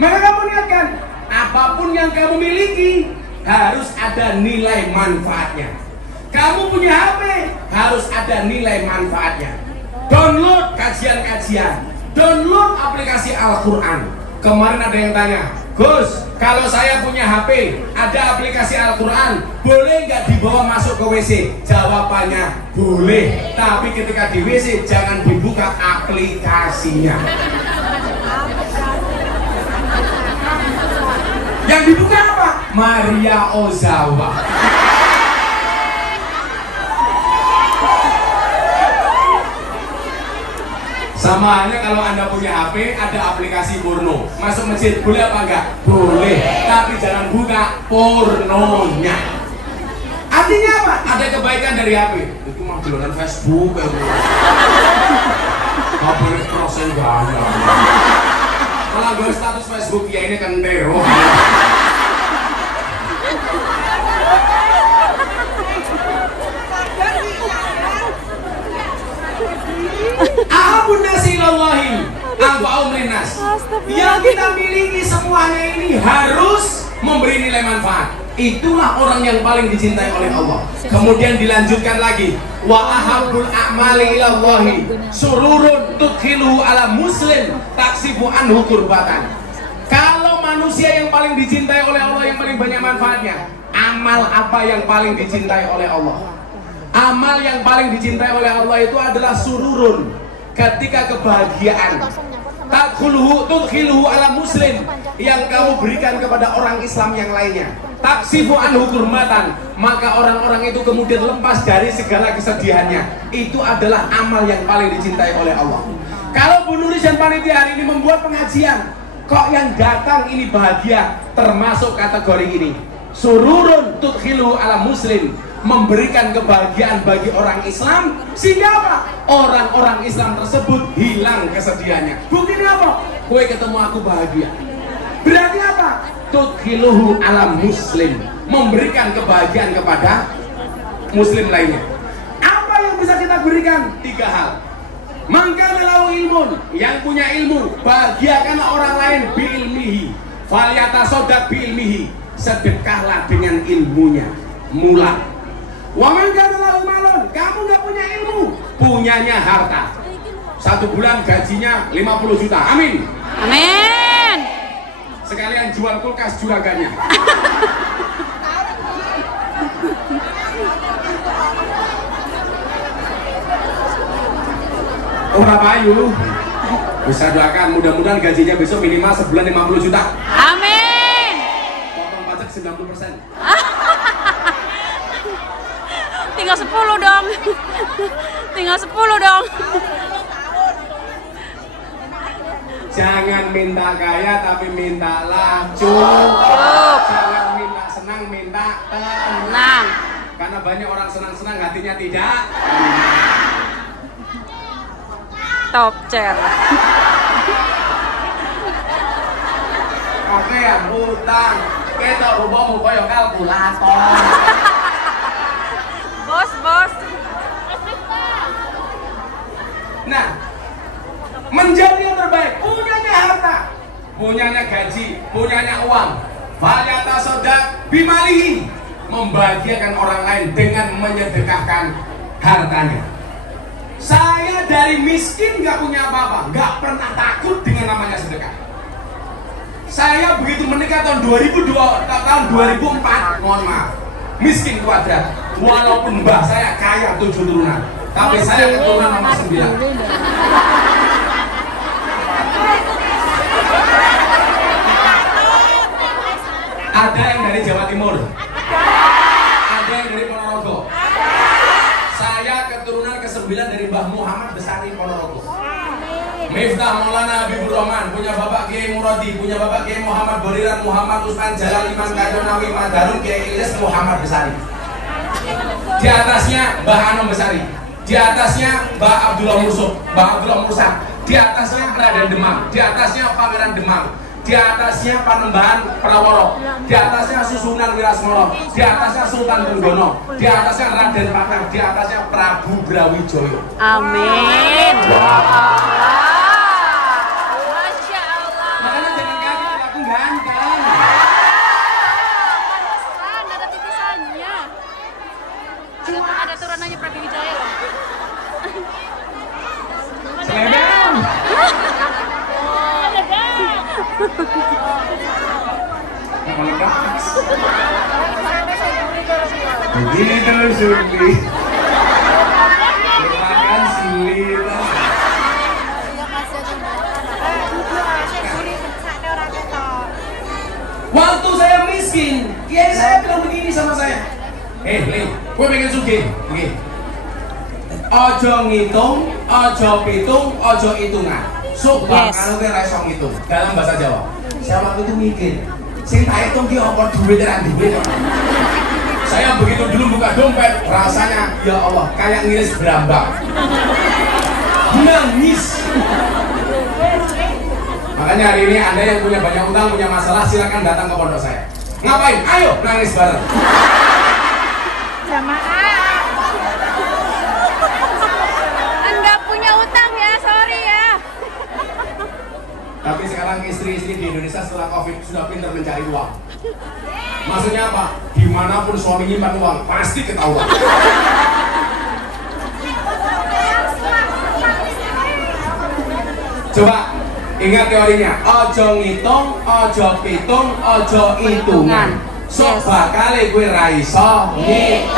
Maka kamu lihatkan, apapun yang kamu miliki harus ada nilai manfaatnya. Kamu punya HP harus ada nilai manfaatnya. Download kajian-kajian, download aplikasi Al-Quran. Kemarin ada yang tanya, Gus, kalau saya punya HP, ada aplikasi Al-Quran, boleh nggak dibawa masuk ke WC? Jawabannya boleh, tapi ketika di WC jangan dibuka aplikasinya. Yang dibuka apa? Maria Ozawa. Sama halnya kalau Anda punya HP, ada aplikasi porno, masuk masjid boleh apa enggak? Boleh, tapi jangan buka pornonya. Artinya apa? Ada kebaikan dari HP. Itu mah dolanan Facebook ya. Apa nih proses banget? Kalau gue status Facebook ya ini kan teror. Ahabun nasi ilallahi anfa'um linnas. Yang kita miliki semuanya ini harus memberi nilai manfaat. Itulah orang yang paling dicintai oleh Allah. Kemudian dilanjutkan lagi, wa ahabbul a'mali ilallahi sururun tudkhiluhu ala muslim taksifu anhu kurbatan. Kalau manusia yang paling dicintai oleh Allah, yang paling banyak manfaatnya, amal apa yang paling dicintai oleh Allah? Amal yang paling dicintai oleh Allah itu adalah sururun, ketika kebahagiaan, tudkhiluhu ala muslim, yang kamu berikan kepada orang Islam yang lainnya, taksifu anhu kurmatan, maka orang-orang itu kemudian lepas dari segala kesedihannya. Itu adalah amal yang paling dicintai oleh Allah. Kalau Bu Nuris dan panitia hari ini membuat pengajian, kok yang datang ini bahagia, termasuk kategori ini, sururun tudkhiluhu ala muslim, memberikan kebahagiaan bagi orang Islam, sehingga apa? Orang-orang Islam tersebut hilang kesedihannya. Buktinya apa? Kue ketemu aku bahagia. Berarti apa? Tudkhiluhu ala muslim, memberikan kebahagiaan kepada muslim lainnya. Apa yang bisa kita berikan? 3 hal. Mangkana lahu ilmun, yang punya ilmu, bahagiakan orang lain bi ilmihi, falyatasaddaq bi ilmihi, sedekahlah dengan ilmunya. Mula. Wa man kana lahu malun, kamu nggak punya ilmu, punyanya harta. 1 bulan gajinya 50 juta. Amin. Amin. Sekalian jual kulkas juraganya. Oh Bapak Ayu, bisa doakan mudah-mudahan gajinya besok minimal sebulan 50 juta. Amin. Potong pajak 90%. Tinggal 10 dong. Tinggal 10 dong. Jangan minta kaya tapi mintalah cukup. Jangan minta senang, minta tenang. Karena banyak orang senang-senang hatinya tidak. Top chair. Oke ya, utang. Kita rubah koyo kalkulator. Bos. Nah, menjadi yang terbaik, punyanya harta, punyanya gaji, punyanya uang, falyatasaddaq bimalihi, membahagiakan orang lain dengan menyedekahkan hartanya. Saya dari miskin nggak punya apa-apa, nggak pernah takut dengan namanya sedekah. Saya begitu menikah tahun 2004, mohon maaf, miskin kuadrat, walaupun mbah saya kaya 7 turunan, tapi saya keturunan nomor 9. Ada yang dari Jawa Timur, ada yang dari Ponorogo. Saya keturunan ke-9 dari Mbah Muhammad Besari Ponorogo. Miftah Maulana Habibur Rahman, punya Bapak Kiai Muradi, punya Bapak Kiai Muhammad Boriran, Muhammad Usman Jalal, Imam Kadonawi, Madarum, Kiai Ilyas Muhammad Besari. Di atasnya Mbah Anom Besari, di atasnya Mbah Abdullah Mursuk, Mbah Abdullah Mursak, di atasnya Raden Demam, di atasnya Pangeran Demam, di atasnya Panembahan Praworo, di atasnya Susunan Wirasmoro, di atasnya Sultan Trenggono, di atasnya Raden Patang, di atasnya Prabu Brawijaya. Amin. Masya Allah. Makanya jangan kaget, aku ganteng. Kan ada tipisannya. Ada turunannya Brawijaya loh. Selebem. Begitu Supi. Makan silita. Waktu saya miskin, kiai saya bilang begini sama saya. Li, gue pengen sugih. Oke. Ojo ngitung, ojo pitung, ojo hitungan. Subah kalau kita iso ngitung dalam bahasa Jawa. Saya waktu itu mikir, sing tak hitung ki apa duit ra duit. Saya begitu dulu buka dompet, rasanya ya Allah kayak ngiris berambang. nangis. Makanya hari ini Anda yang punya banyak utang, punya masalah, silakan datang ke pondok saya. Ngapain? Ayo nangis bareng. Jamaah. Anda punya utang ya, sorry ya. Tapi sekarang istri-istri di Indonesia setelah COVID sudah pintar mencari uang. Maksudnya apa? Dimanapun suami nyimpan uang, pasti ketahuan. Coba ingat teorinya, ojo ngitung, ojo pitung, ojo hitungan. Sok bakale gue raiso ngitung.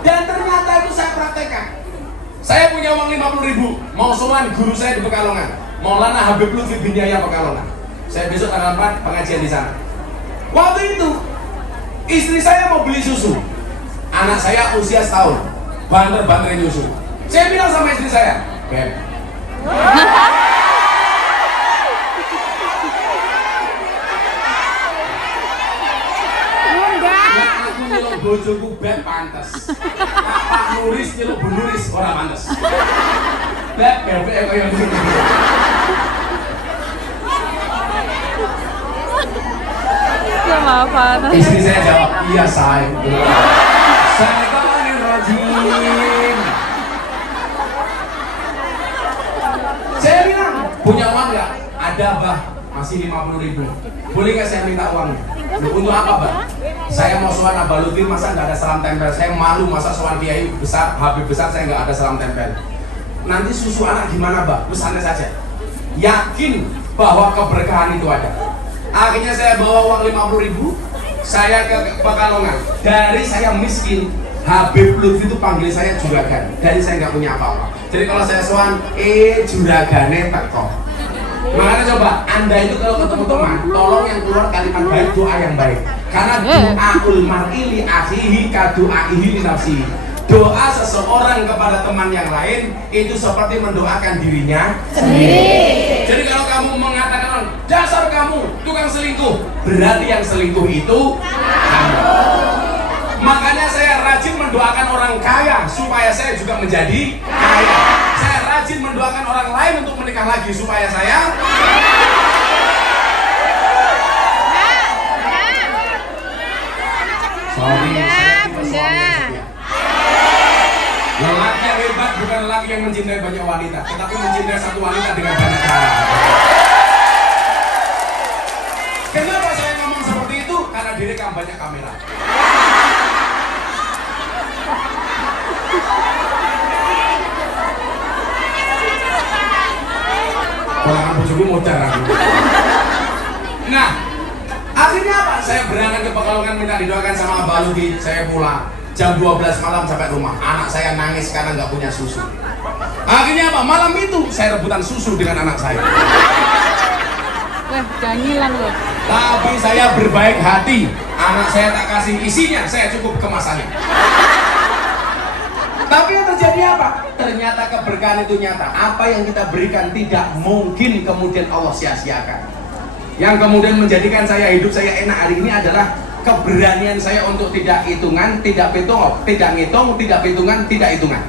Dan ternyata itu saya praktekkan. Saya punya uang 50.000, mau sowan guru saya di Pekalongan, Maulana Habib Lutfi bin Yahya Pekalongan. Saya besok tanggal 4 pengajian di sana. Waktu itu istri saya mau beli susu, anak saya usia setahun, banter-banterin susu. Saya bilang sama istri saya, Beb, aku nyelok bojoku Beb pantes. Pak Nuris nyelok Bu Nuris ora pantes. Beb, kayak gini. Maafan. Istri saya jawab, iya say. Syaitanirrajim. Saya bilang, punya uang nggak? Ada bah, masih 50.000. Boleh nggak saya minta uangnya? Untuk apa bah? Saya mau sowan Abah Lutfi, masa nggak ada salam tempel? Saya malu masa sowan kiai besar, Habib besar, saya nggak ada salam tempel. Nanti susu anak gimana bah? Lu santai saja. Yakin bahwa keberkahan itu ada. Akhirnya saya bawa uang 50.000, saya ke Pekalongan. Dari saya miskin, Habib Lutfi itu panggil saya juragan. Dari saya nggak punya apa-apa. Jadi kalau saya sowan, juragane teko. Makanya coba, Anda itu kalau ketemu teman, tolong yang keluar kalimat baik, doa yang baik. Karena doaul mar'i li akhihi ka doaihi li nafsihi. Doa seseorang kepada teman yang lain itu seperti mendoakan dirinya sendiri. Jadi kalau kamu mengatakan dasar kamu tukang selingkuh, berarti yang selingkuh itu kamu. Makanya saya rajin mendoakan orang kaya supaya saya juga menjadi kaya. Saya rajin mendoakan orang lain untuk menikah lagi supaya saya. Sorry, saya tipe suami yang setia. Lelaki yang hebat bukan lelaki yang mencintai banyak wanita, tetapi mencintai satu wanita dengan banyak cara. Kenapa saya ngomong seperti itu? Karena direkam banyak kamera. Polangan bojoku modar aku. Nah, akhirnya apa? Saya berangkat ke Pekalongan minta didoakan sama Abah Lutfi. Saya pulang jam 12 malam sampai rumah. Anak saya nangis karena nggak punya susu. Akhirnya apa? Malam itu saya rebutan susu dengan anak saya. Wah, jangan ngilang loh. Tapi saya berbaik hati. Anak saya tak kasih isinya, saya cukup kemasannya. Tapi yang terjadi apa? Ternyata keberkahan itu nyata. Apa yang kita berikan tidak mungkin kemudian Allah sia-siakan. Yang kemudian menjadikan saya hidup saya enak hari ini adalah keberanian saya untuk tidak hitungan, tidak hitung, tidak ngitung, tidak hitungan, tidak hitungan.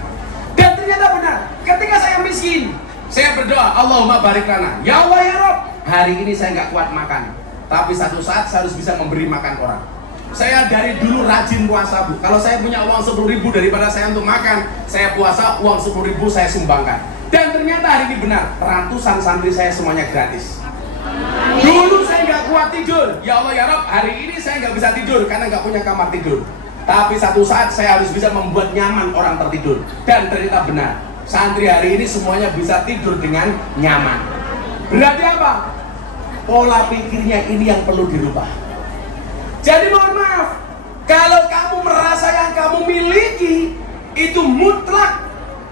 Dan ternyata benar. Ketika saya miskin, saya berdoa, Allahumma barik lana. Ya Allah ya Rob, hari ini saya nggak kuat makan. Tapi satu saat saya harus bisa memberi makan orang. Saya dari dulu rajin puasa Bu. Kalau saya punya uang 10.000 daripada saya untuk makan, saya puasa uang 10.000 saya sumbangkan. Dan ternyata hari ini benar, ratusan santri saya semuanya gratis. Dulu saya nggak kuat tidur, ya Allah ya Rob, hari ini saya nggak bisa tidur karena nggak punya kamar tidur. Tapi satu saat saya harus bisa membuat nyaman orang tertidur. Dan ternyata benar, santri hari ini semuanya bisa tidur dengan nyaman. Berarti apa? Pola pikirnya ini yang perlu dirubah. Jadi mohon maaf, kalau kamu merasa yang kamu miliki itu mutlak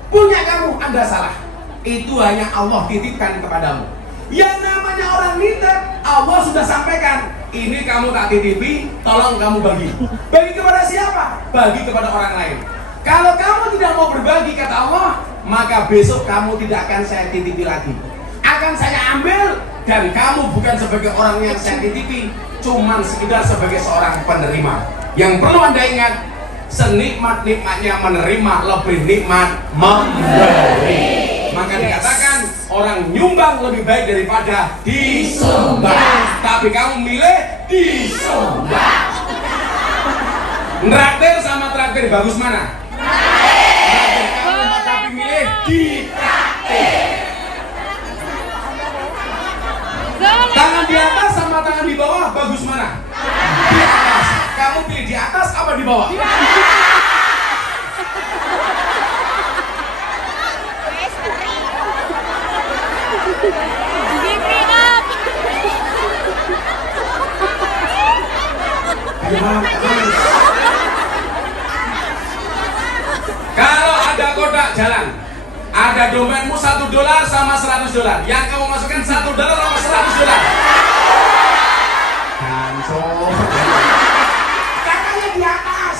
punya kamu, Anda salah. Itu hanya Allah titipkan kepadamu. Yang namanya orang nitip, Allah sudah sampaikan, ini kamu tak titipi, tolong kamu bagi. Bagi kepada siapa? Bagi kepada orang lain. Kalau kamu tidak mau berbagi, kata Allah, maka besok kamu tidak akan saya titipi lagi. Akan saya ambil, dan kamu bukan sebagai orang yang saya titipi, cuman sekedar sebagai seorang penerima. Yang perlu Anda ingat, senikmat-nikmatnya menerima lebih nikmat memberi. Maka dikatakan orang nyumbang lebih baik daripada disumbang. Tapi kamu milih disumbang. Traktir sama traktir bagus mana? Traktir kamu tapi milih ditraktir. Tangan di atas sama tangan di bawah bagus mana? Di atas. Kamu pilih di atas apa di bawah? Kalau ada kotak jalan, ada dompetmu $1 sama $100. Yang kamu masukkan $1 sama $100. Kancok. Kakaknya di atas.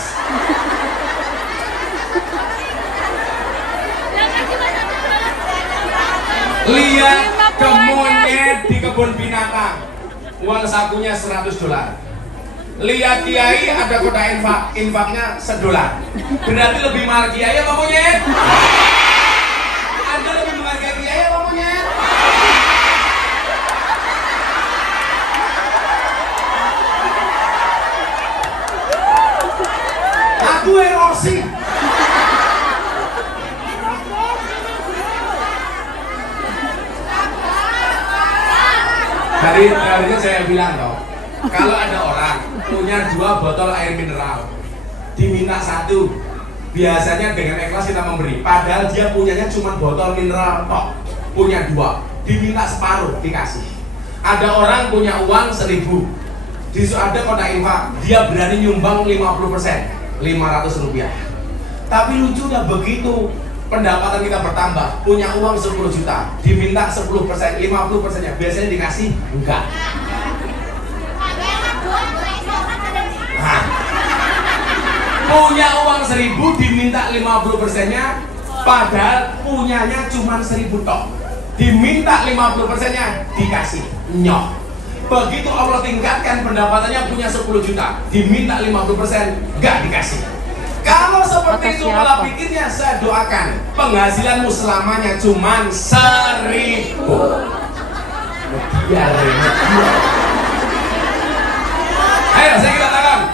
Lihat ke monyet di kebun binatang, uang sakunya $100. Lihat kiai ada kotak infaknya $1. Berarti lebih mahal kiai apa monyet? Anda lebih menghargai kiai apa monyet? Aku erosi. Tadinya saya bilang toh, kalau ada orang punya 2 botol air mineral, diminta 1, biasanya dengan ikhlas kita memberi. Padahal dia punyanya cuma botol mineral tok, punya 2, diminta separuh dikasih. Ada orang punya uang 1.000, ada kotak infak, dia berani nyumbang 50%, $500. Tapi lucunya begitu pendapatan kita bertambah, punya uang 10 juta, diminta 10%, 50%-nya biasanya dikasih enggak. Nah, punya uang 1.000 diminta 50%-nya, padahal punyanya cuma 1.000 tok, diminta 50%-nya dikasih nyoh. Begitu Allah tingkatkan pendapatannya, punya 10 juta, diminta 50%, enggak dikasih. Kalau seperti itu pola pikirnya, saya doakan penghasilanmu selamanya cuma 1.000. Ayo saya katakan,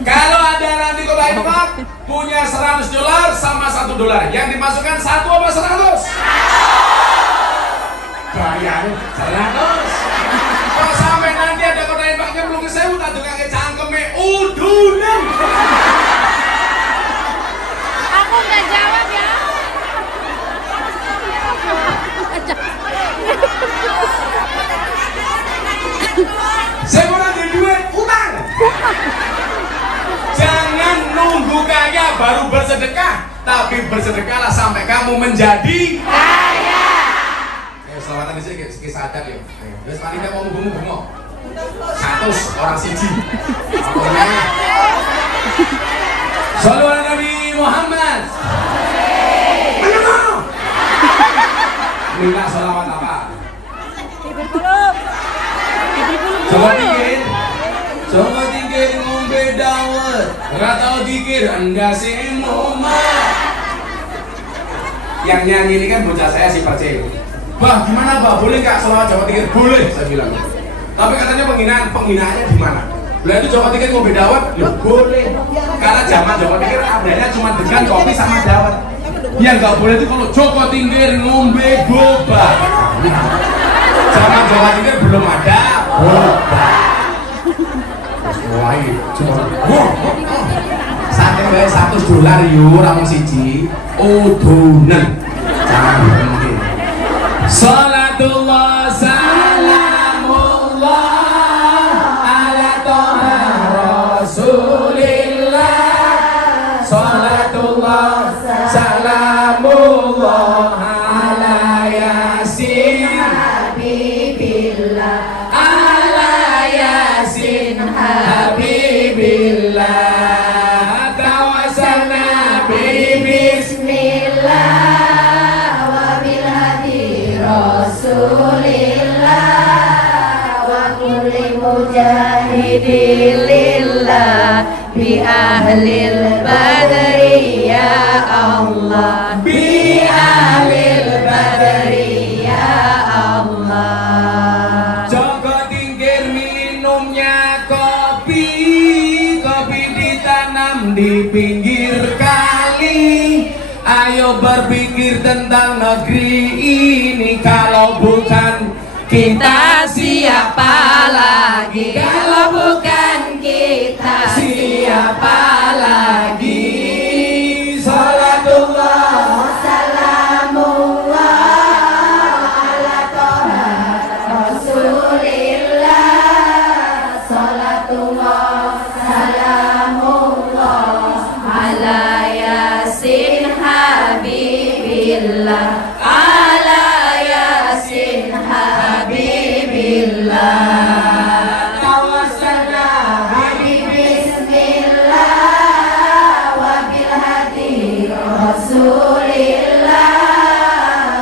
kalau ada nanti kotak infak punya $100 sama $1, yang dimasukkan 1 apa 100? Bayar 100. Kalau sampai nanti ada kotak infaknya belum kesewu, tak dengar ke cangkeme udunan. Aku nggak jawab ya. Saya mau nagih duit utang. Jangan nunggu kaya baru bersedekah, tapi bersedekahlah sampai kamu menjadi kaya. Ayo selawatan di sini kisah adat ya. Terus panitia mau bungo-bungo. 100 orang siji. Shallu ala Nabi Muhammad. Mana? Minta salawat apa? Coba tingkir ngombe dawet, nggak tahu dikir anda si mumat. Yang nyanyi ini kan bocah saya si Percil. Bah gimana bah, boleh nggak selawat Jawa Tingkir? Boleh, saya bilang. Tapi katanya penghinaannya di mana? Lah itu Jawa Tingkir ngombe dawet, ya boleh. Karena zaman Jawa Tingkir adanya cuma dengan kopi sama dawet. Yang nggak boleh itu kalau Jawa Tingkir ngombe boba. Zaman Jawa Tingkir belum ada boba. Wah, cuma sampai bayar $100 yuk, ramu siji, udunan, jangan mungkin. Salatullah salamullah ala toha rasulillah. Salatullah salamullah ala yasin habibillah. Habibillah tawassalna bi bismillah wa bil hadi rasulillah wa kulli mujahidin lillah bi ahlil badri ya Allah bi jalan di pinggir kali. Ayo berpikir tentang negeri ini. Kalau bukan kita siapa lagi? Kalau bukan kita siapa lagi? Salatullah salamullah ala toha rasulillah. Salatullah salamullah ala yasin habibillah. Ala yasin habibillah. Tawassalna bismillah wa bil hadi rasulillah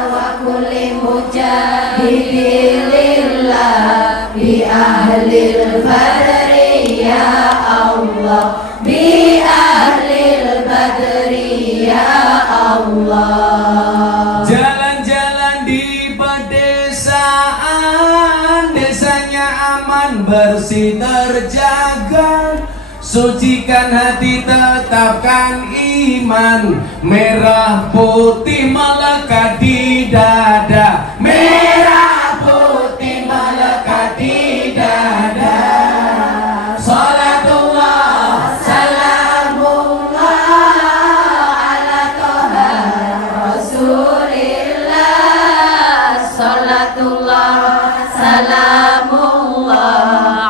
wa kulli mujahidillah bi ahlil badri ya Allah. Bi ahlil badri ya Allah. Jalan-jalan di pedesaan, desanya aman bersih terjaga. Sucikan hati, tetapkan iman. Merah putih melekat di dada. Merah putih melekat di dada. Salatullah salamullah ala toha rasulillah. Salatullah salamullah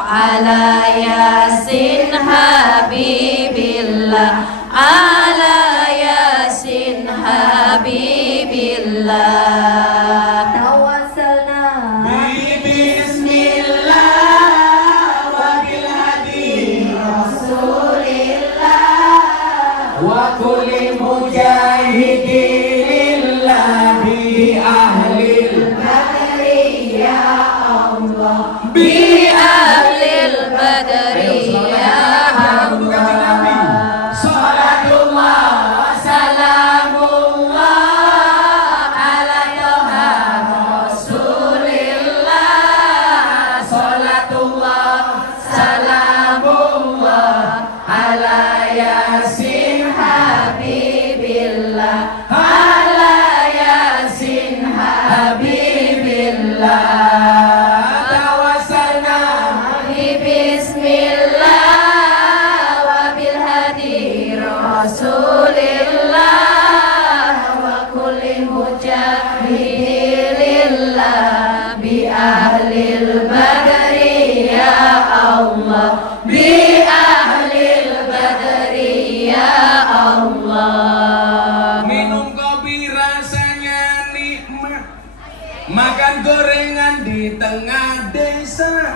ala yasin habibillah. Ala yasin habibillah. Tawassalna bismillah wa bil hadi rasulillah wa kulli mujahidillah bi ahlil badri ya Allah. Bi ahlil badri ya Allah. Salatullah salamullah ala toha rasulillah. Salatullah salamullah ala yasin habibillah. Ala yasin habibillah. Tawassalna bismillah wa bil hadi rasulillah wa kulli mujahidillah bi ahlil badri ya Allah. Bi ahlil badri ya Allah. Minum kopi rasanya nikmat, makan gorengan di tengah desa.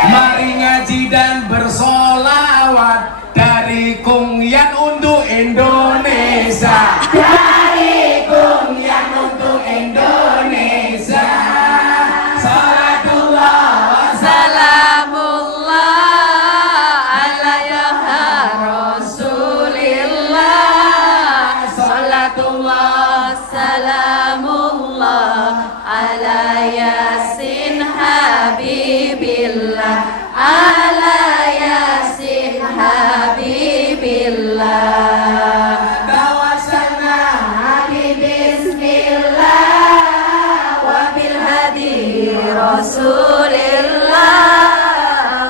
Mari ngaji dan bersolawat dari Kungyan untuk Indonesia. Dari Kungyan untuk Indonesia. Salatullah salamullah ala yaha rasulillah. Salatullah salamullah ala yasin habibillah. Ala yasin habibillah. Tawassalna bismillah wa bil hadi rasulillah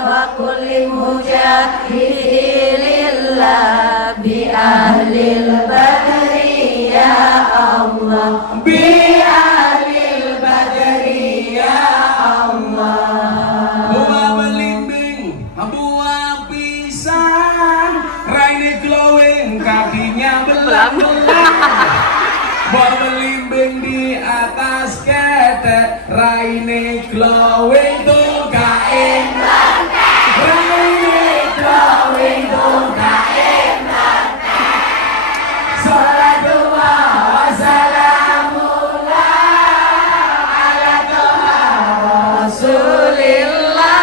wa kulli mujahidillah bi ahlil badri ya Allah. Bi ahlil badri ya Allah. Buah belimbing, buah pisang, raine glowing, kakinya belang-belang. Buah belimbing di atas ketek, raine glowing tuh gak enak. Raine glowing tuh gak enak. Salatullah salamullah ala toha rasulillah.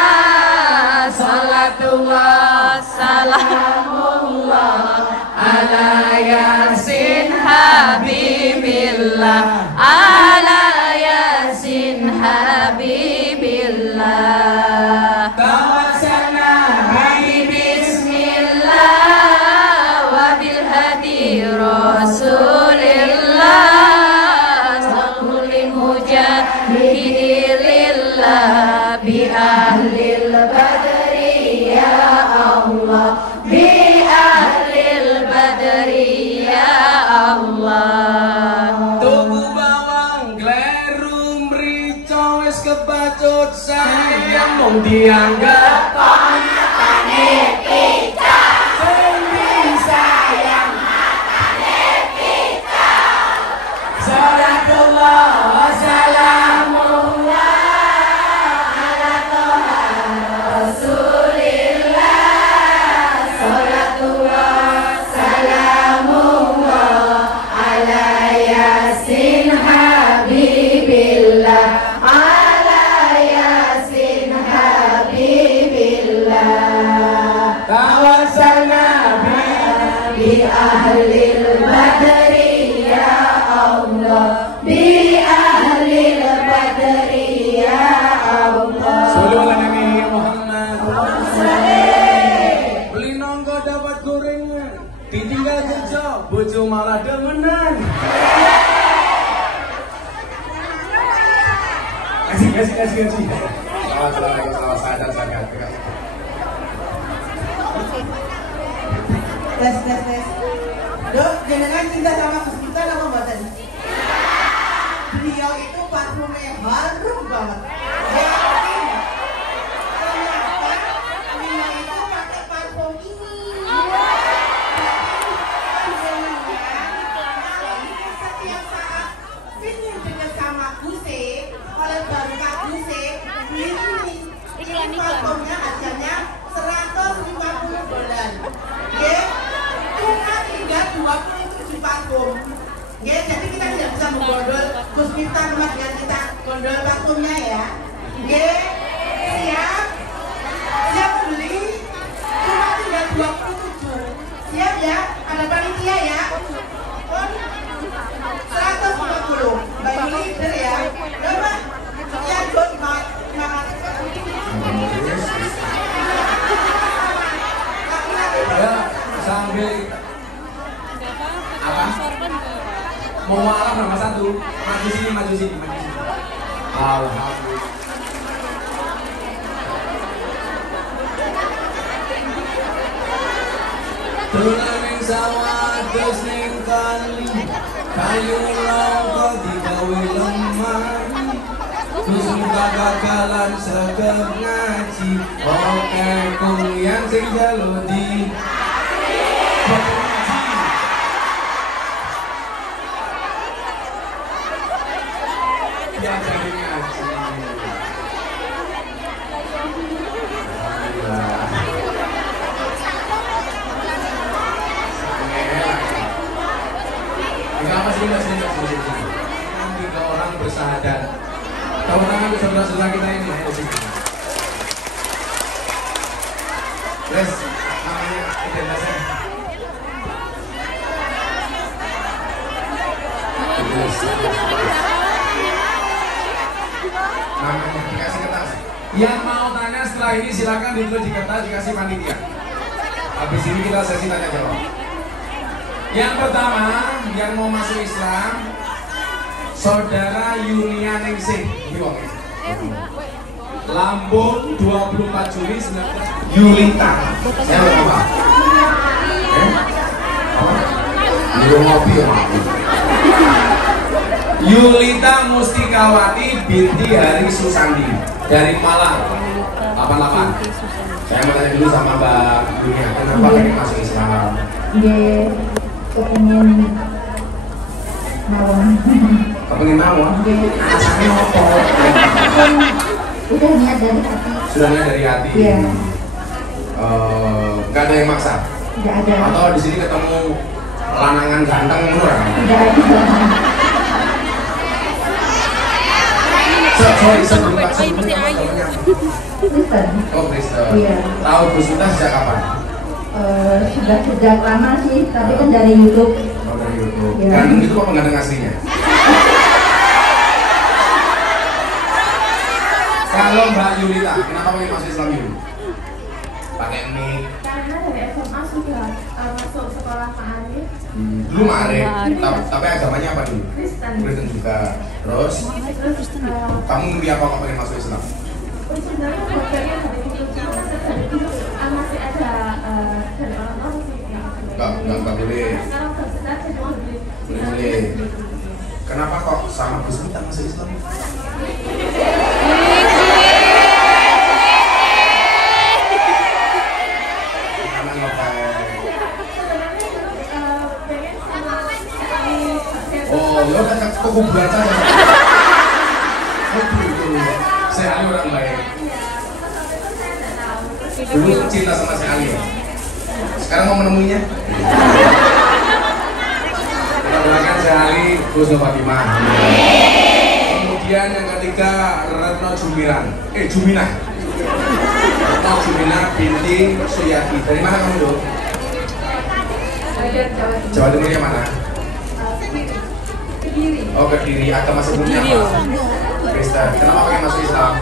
Salatullah salamullah ala yasin habibillah. Ala yasin habibillah. Tawassalna bismillah lillah bi ahlil badri ya Allah, bi ahlil badri ya Allah. Tuku bawang kleru mrica wis kebacut sayang mung dianggap Matane picak, sing sayang matane picak. salatullah Salamullah ala toha Rasulillah, salatullah salamullah ala Yasin Habibillah, ala Yasin Habibillah. kawasan Nabi Bi ahlil badri ya Allah, bi ahlil badri ya Allah. Sallu ala Nabi Muhammad. Beli nongko dapat gorengan, ditinggal kerja, bojo malah demenan. Kasih. Selamat sadar sangat. Tes. Dok, jenengan cinta sama Puspita apa mboten? Beliau itu parfumnya harum banget. Jadi ternyata Nina itu pakai parfum ini. Setiap saat ingin dekat sama Guse, oleh baru Kak Guse, ini parfumnya harganya $150. Cuma tinggal 27 parfum. Jadi kita tidak bisa menggondol Puspita kemudian kita gondol parfumnya ya. Siap beli. Cuma tinggal 27. Siap ya? Ada panitia ya? 150. Mbak Yuli bener ya? Coba. Ya, Dok, semangat. Ya, sambil apa? Mau malam nomor 1. Maju sini. Alhamdulillah. Tulang ning sawah terus ning kali, kayu longko digawe lemari. Terus muka gagalan segep ngaji, oke kuliah sing jalur di yang jadi ngaji. Alhamdulillah. Kenapa sih mas? Tiga orang bersahadat. Tahu tangan saudara-saudara kita ini. Yes, namanya identitasnya. Namanya dikasih kertas. Yang mau tanya setelah ini silakan ditulis di kertas dikasih panitia. Habis ini kita sesi tanya jawab. Yang pertama, yang mau masuk Islam, Saudara Yunia Ningsih. Lampung 24 Juli 19. Yulita. Saya lupa. Ngopi ya. Yulita Mustikawati binti Hari Susandi dari Malang 88. Saya mau tanya dulu sama Mbak Yunia, kenapa pengen masuk Islam? Kepengen nawang. Kepengen nawang? Alasannya apa? Udah niat dari hati. Sudah niat dari hati? Iya. Gak ada yang maksa? Tidak ada. Atau di sini ketemu lanangan ganteng murah? Tidak ada. Sorry, sebelum Kristen. Oh, Kristen. Iya. Tahu Puspita sejak kapan? Sudah sejak lama sih, tapi kan dari YouTube. Oh, dari YouTube. Iya. Ganteng gitu apa ganteng aslinya? Kalau Mbak Yulita, kenapa pengen masuk Islam dulu? pakai mic. Karena dari SMA sudah masuk sekolah Ma'arif. Dulu Ma'arif, tapi agamanya apa dulu? Kristen. Kristen juga. Terus kamu mimpi apa kok pengen masuk Islam? Sebenarnya keluarganya dari itu cuma dari itu masih ada dari orang tua sih yang Enggak boleh. sekarang tersekat jadi Boleh. Kenapa kok sama Gus Miftah masuk Islam? Oh, ya udah kok kuburan saya. Oh gitu. Saya Ali orang baik. Dulu cinta sama si Ali. Sekarang mau menemuinya? Kita doakan si Ali Husnul Fatimah. Kemudian yang ketiga Retno Jumiran. Juminah. Retno Juminah binti Suyati. Dari mana kamu dulu? Jawa Timurnya mana? Oh, Kediri. Agama sebelumnya apa? Kristen. Kenapa pengen masuk Islam?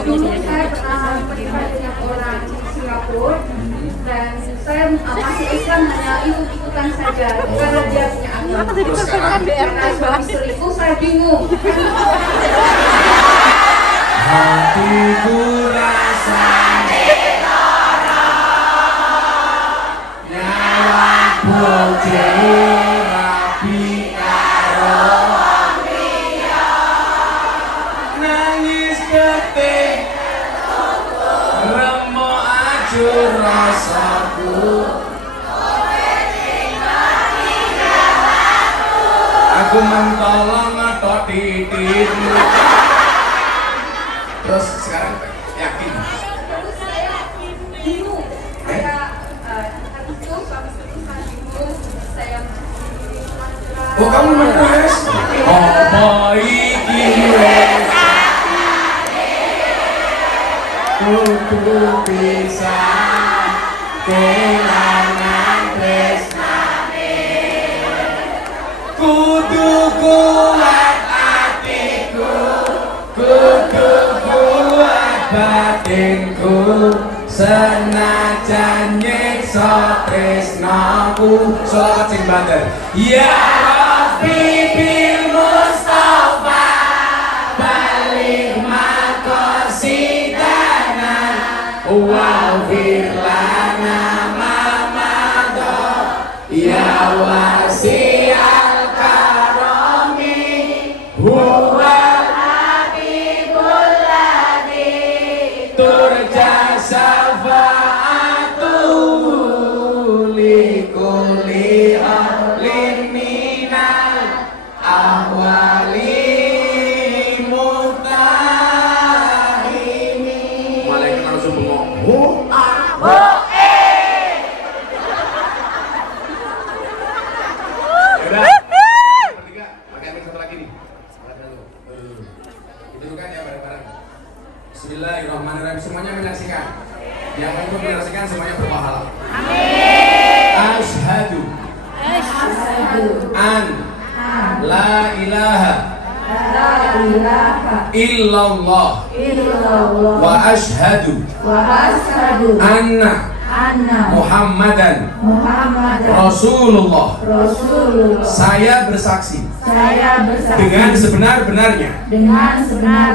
Dulu saya pernah berjumpa dengan orang Singapura dan saya masuk Islam hanya ikut-ikutan saja karena dia punya agama. Terus sekarang Karena suami istriku saya bingung. hatiku rasa nyawaku rapi karo nangis getih remuk ajur rasaku aku mentolong ngetok titikmu. Terus sekarang yakin? Terus saya bingung. Saya habis itu suami istriku saya bingung. Saya Oh, kamu nangis? Apa iki wes kudu bisa kelangan tresnane kudu kuat atiku kudu kuat batinku senajan nyiksa tresnaku sholawat sing banter ya Rabbi bil Mustafa balik makosidana wa'fir lana mamado ya wasi'al karami huwal habibul ladhi turja syafa'atu likulli ahlin minal ahwali muhtahimi malaikat langsung bengok bertiga pakai mic satu lagi nih dituduhkan ya bareng-bareng Bismillahirrahmanirrahim semuanya menyaksikan yang mau menyaksikan semuanya berpahala Asyhadu an la ilaha illallah wa asyhadu anna Muhammadan Rasulullah. Saya bersaksi dengan sebenar-benarnya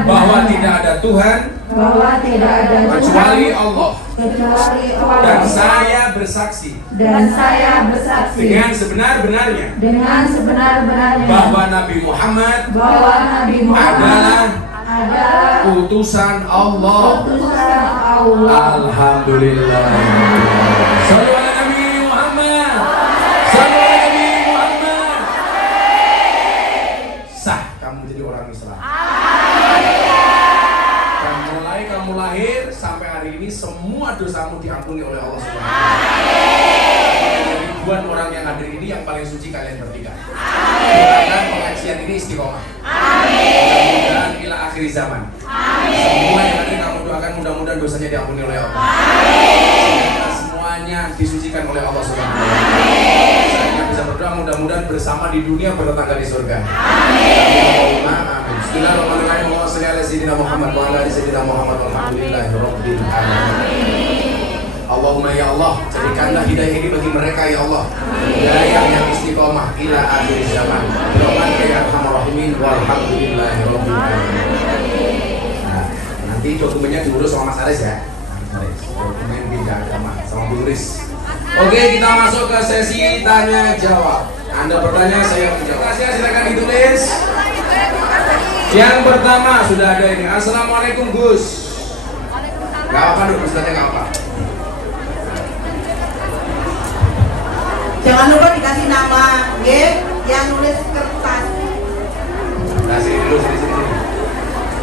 bahwa tidak ada Tuhan kecuali Allah. Dan saya bersaksi dengan sebenar-benarnya bahwa Nabi Muhammad adalah utusan Allah. Alhamdulillah. Sallu ala Nabi Muhammad. Sallu ala Nabi Muhammad. Sah kamu jadi orang Islam. Dan mulai kamu lahir sampai hari ini semua dosamu diampuni oleh Allah Subhanahu wa taala. Ribuan orang yang hadir ini yang paling suci kalian bertiga. Doakan pengajian ini istiqomah. Mudah-mudahan ila akhir zaman. Semua yang hadir kamu doakan mudah-mudahan dosanya diampuni oleh Allah. Semuanya disucikan oleh Allah Subhanahu wa taala. Saya bisa berdoa mudah-mudahan bersama di dunia bertetangga di surga. Amin. Bismillahirrahmanirrahim. sholli ala sayyidina Muhammad wa ala ali sayyidina Muhammad walhamdulillahi rabbil alamin. Allahumma ya Allah, jadikanlah hidayah ini bagi mereka ya Allah. Hidayah yang istiqomah ila akhir zaman. Rahmatika ya arhamar rahimin walhamdulillahi rabbil alamin. Nah, nanti dokumennya diurus sama Mas Aris ya. Mas Aris, dokumen pindah agama sama Bu Riz. Oke, kita masuk ke sesi tanya jawab. Anda bertanya, saya menjawab. Silakan ditulis. Yang pertama sudah ada ini. Assalamualaikum Gus. Gak apa-apa dulu, Gus, nggak apa. Jangan lupa dikasih nama, yang nulis kertas. Nah, sini dulu, sini.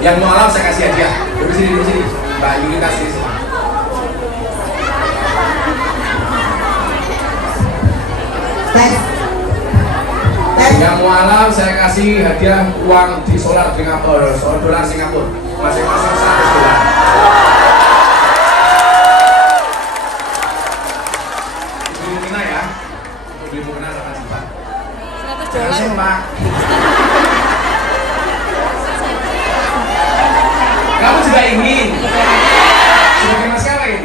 Yang mau alam saya kasih hadiah. Dulu sini. Mbak Yuni kasih sini. Tes. Yang mau alam saya kasih hadiah uang di solar Singapura, dolar Singapura, masing-masing $100. Beli mukena ya, beli mukena sama simpan. $100. Simpan. Kamu juga ingin? Sebagai mas kawin?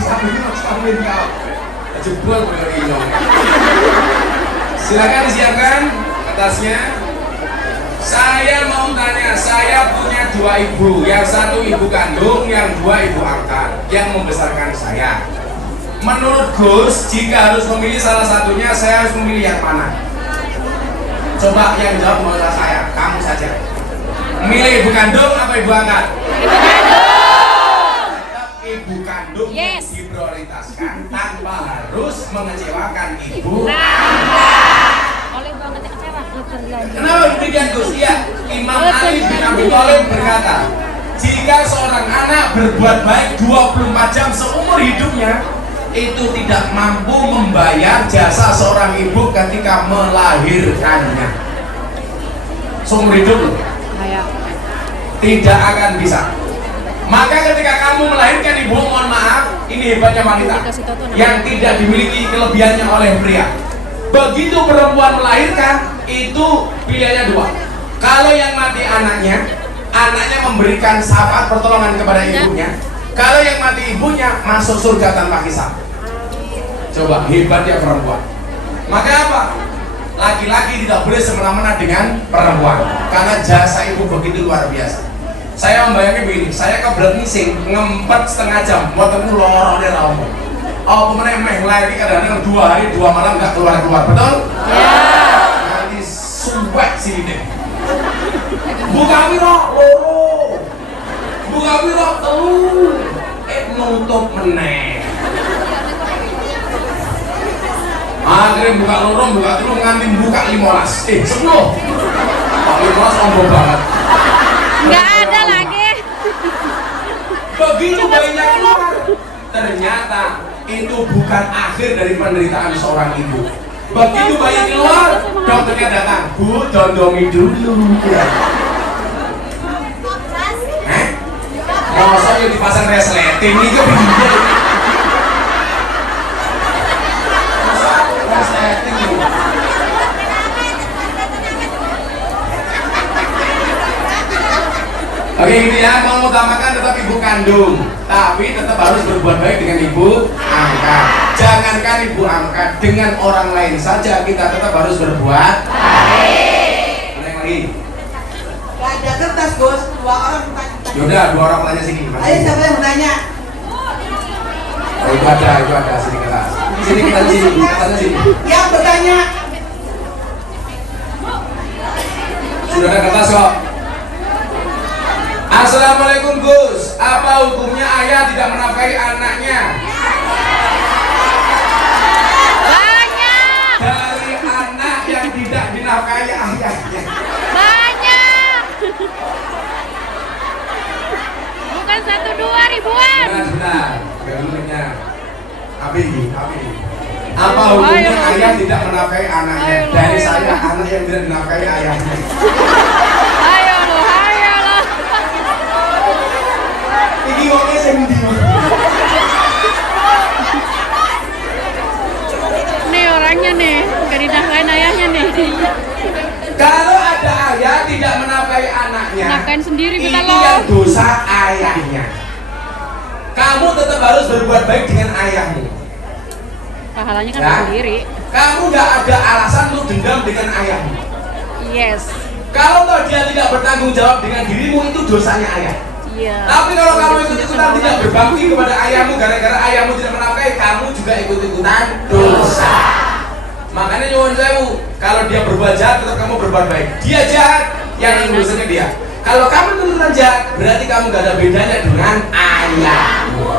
Satu ini harus kawin kau. Jebol bener ini. Silakan disiapkan kertasnya. Saya mau tanya, saya punya 2 ibu, yang satu ibu kandung, yang 2 ibu angkat, yang membesarkan saya. Menurut Gus, jika harus memilih salah satunya, saya harus memilih yang mana? Coba yang jawab bukan saya, kamu saja. Milih ibu kandung apa ibu angkat? Ibu kandung. Tetap ibu kandung yang Yes. diprioritaskan tanpa harus mengecewakan ibu. Oleh banget yang kecewa. Kenapa demikian Gus? Iya, Imam Ali bin Abi Thalib berkata, jika seorang anak berbuat baik 24 jam seumur hidupnya, itu tidak mampu membayar jasa seorang ibu ketika melahirkannya. Seumur hidup loh. Tidak akan bisa. Maka ketika kamu melahirkan ibu, mohon maaf, ini hebatnya wanita yang tidak dimiliki kelebihannya oleh pria. Begitu perempuan melahirkan, itu pilihannya 2. Kalau yang mati anaknya memberikan syafaat pertolongan kepada ibunya. Kalau yang mati ibunya, masuk surga tanpa hisab. Coba, hebatnya perempuan. Maka apa? Laki-laki tidak boleh semena-mena dengan perempuan, karena jasa ibu begitu luar biasa. Saya membayangkan begini, saya kebelet ngising, ngempet setengah jam, mau temu lorongnya lama. Oh, kemudian lagi kadang-kadang 2 hari 2 malam nggak keluar-keluar, betul? Ya. Nanti suwek sini deh. Buka wiro, loro. Buka wiro, telu. Nutup meneh. Akhirnya buka lorong, buka telu, nganti buka 15. 10. 15 ombong banget. Nggak ada lagi. Begitu bayinya keluar, ternyata itu bukan akhir dari penderitaan seorang ibu. Begitu bayi keluar, dokternya datang, Bu, dondomi dulu. Maksudnya dipasang resleting ini ke begini. Resleting ini. Oke, ini ya, mau utamakan tetap ibu kandung, tapi tetap harus berbuat baik dengan ibu angkat. Jangankan ibu angkat, dengan orang lain saja kita tetap harus berbuat baik. Mana yang lagi? Gak ada kertas Gus, 2 orang bertanya. Yaudah, 2 orang tanya sini. Ayo siapa yang bertanya? Oh, itu ada sini kertas. Sini kita sini, kertasnya sini. Yang bertanya. Sudah ada kertas kok. Assalamualaikum Gus, apa hukumnya ayah tidak menafkahi anaknya? Banyak. Dari anak yang tidak dinafkahi ayahnya. Banyak. Bukan 1, 2 ribuan. Benar, gambarnya. Abi. Apa hukumnya ayah tidak menafkahi anaknya? Dari saya, anak yang tidak dinafkahi ayahnya. Ayo lo. Ini ngomongnya sendi. Nih orangnya nih, gak dinafkahin ayahnya nih. Kalau ada ayah tidak Main sendiri kita Itu loh. yang dosa ayahnya. Kamu tetap harus berbuat baik dengan ayahmu. Pahalanya kan Ya. sendiri. Kamu nggak ada alasan untuk dendam dengan ayahmu. Yes. Kalau toh dia tidak bertanggung jawab dengan dirimu, itu dosanya ayah. Iya. Tapi kalau kamu ikut-ikutan tidak berbakti kepada ayahmu gara-gara ayahmu tidak menafkahi, kamu juga ikut-ikutan dosa. Makanya nyuwun sewu, kalau dia berbuat jahat tetap kamu berbuat baik. Dia jahat, yang dosanya dia. Kalau kamu turunan jahat, berarti kamu gak ada bedanya dengan ayahmu.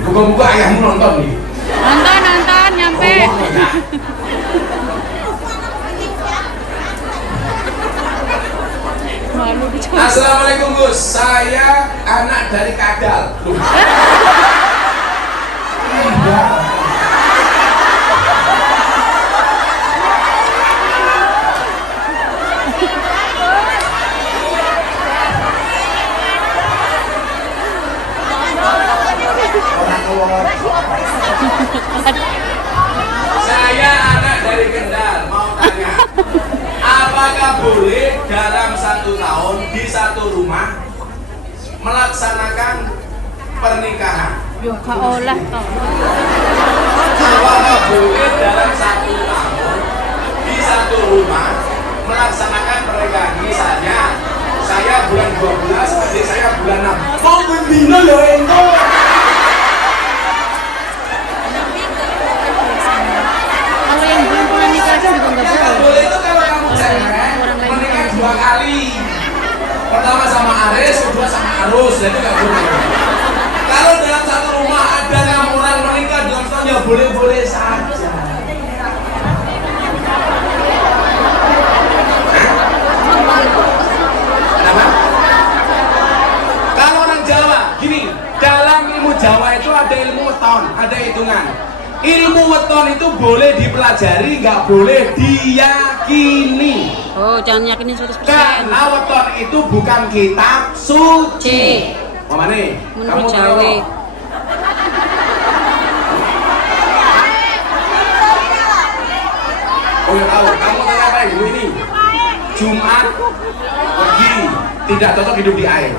Buka-buka ayahmu nonton nih. Nonton nyampe. Oh, ya. Malu dicoba. Assalamualaikum Gus, saya anak dari Kadal. Loh. Iya. Saya anak dari Kendal, mau tanya, apakah boleh dalam 1 tahun di satu rumah melaksanakan pernikahan? Yo ka olah toh. Apakah boleh dalam 1 tahun di satu rumah melaksanakan pernikahan? Misalnya saya bulan 12, adik saya bulan 6. Mau bendino ya ento. Kalau yang belum pernah nikah aja juga nggak Yang nggak boleh. boleh itu kalau kamu cewek menikah 2 kali. Pertama sama Aris, kedua sama Arus, jadi nggak boleh. Kalau dalam satu rumah ada 6 orang menikah dalam setahun, ya boleh-boleh saja. Kenapa? Kalau orang Jawa, gini, dalam ilmu Jawa itu ada ilmu weton, ada hitungan. Ilmu weton itu boleh dipelajari, nggak boleh diyakini. Oh, jangan yakinin 100%. Karena weton itu bukan kitab suci. Mama nih, kamu Menurut tahu? Jawa. Oh ya tahu, kamu tahu apa ibu ini? Jumat pergi, tidak cocok hidup di air.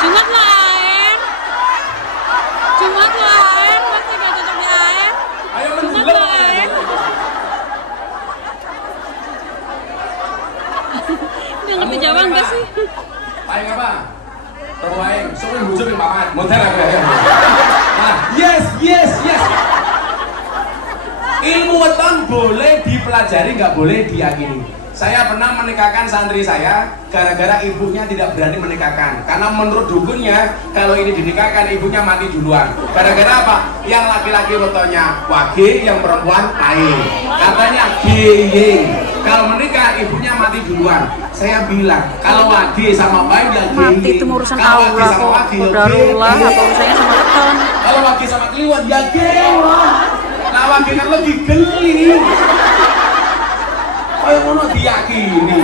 Jumat lain. Jumat lain, pasti gak cocok di air. Ayo Jumat menjulang. lain. Dia ngerti Jawa enggak sih? Aing apa? Tahu aing, sok bujur yang paman. Modern aku ya. Nah, yes. Ilmu weton boleh dipelajari, nggak boleh diyakini. Saya pernah menikahkan santri saya gara-gara ibunya tidak berani menikahkan. Karena menurut dukunnya, kalau ini dinikahkan ibunya mati duluan. Gara-gara apa? Yang laki-laki wetonnya wage, yang perempuan aing. Katanya geying. Kalau menikah ibunya mati duluan. Saya bilang, kalau wage sama baik ya geying. Mati itu urusan Kalau wage Allah sama kok. wage ya Qadarullah, geying. apa urusannya sama weton? Kalau wage sama kliwon ya geying. Nah wage kan lebih geli. Kayak ngono diyakini.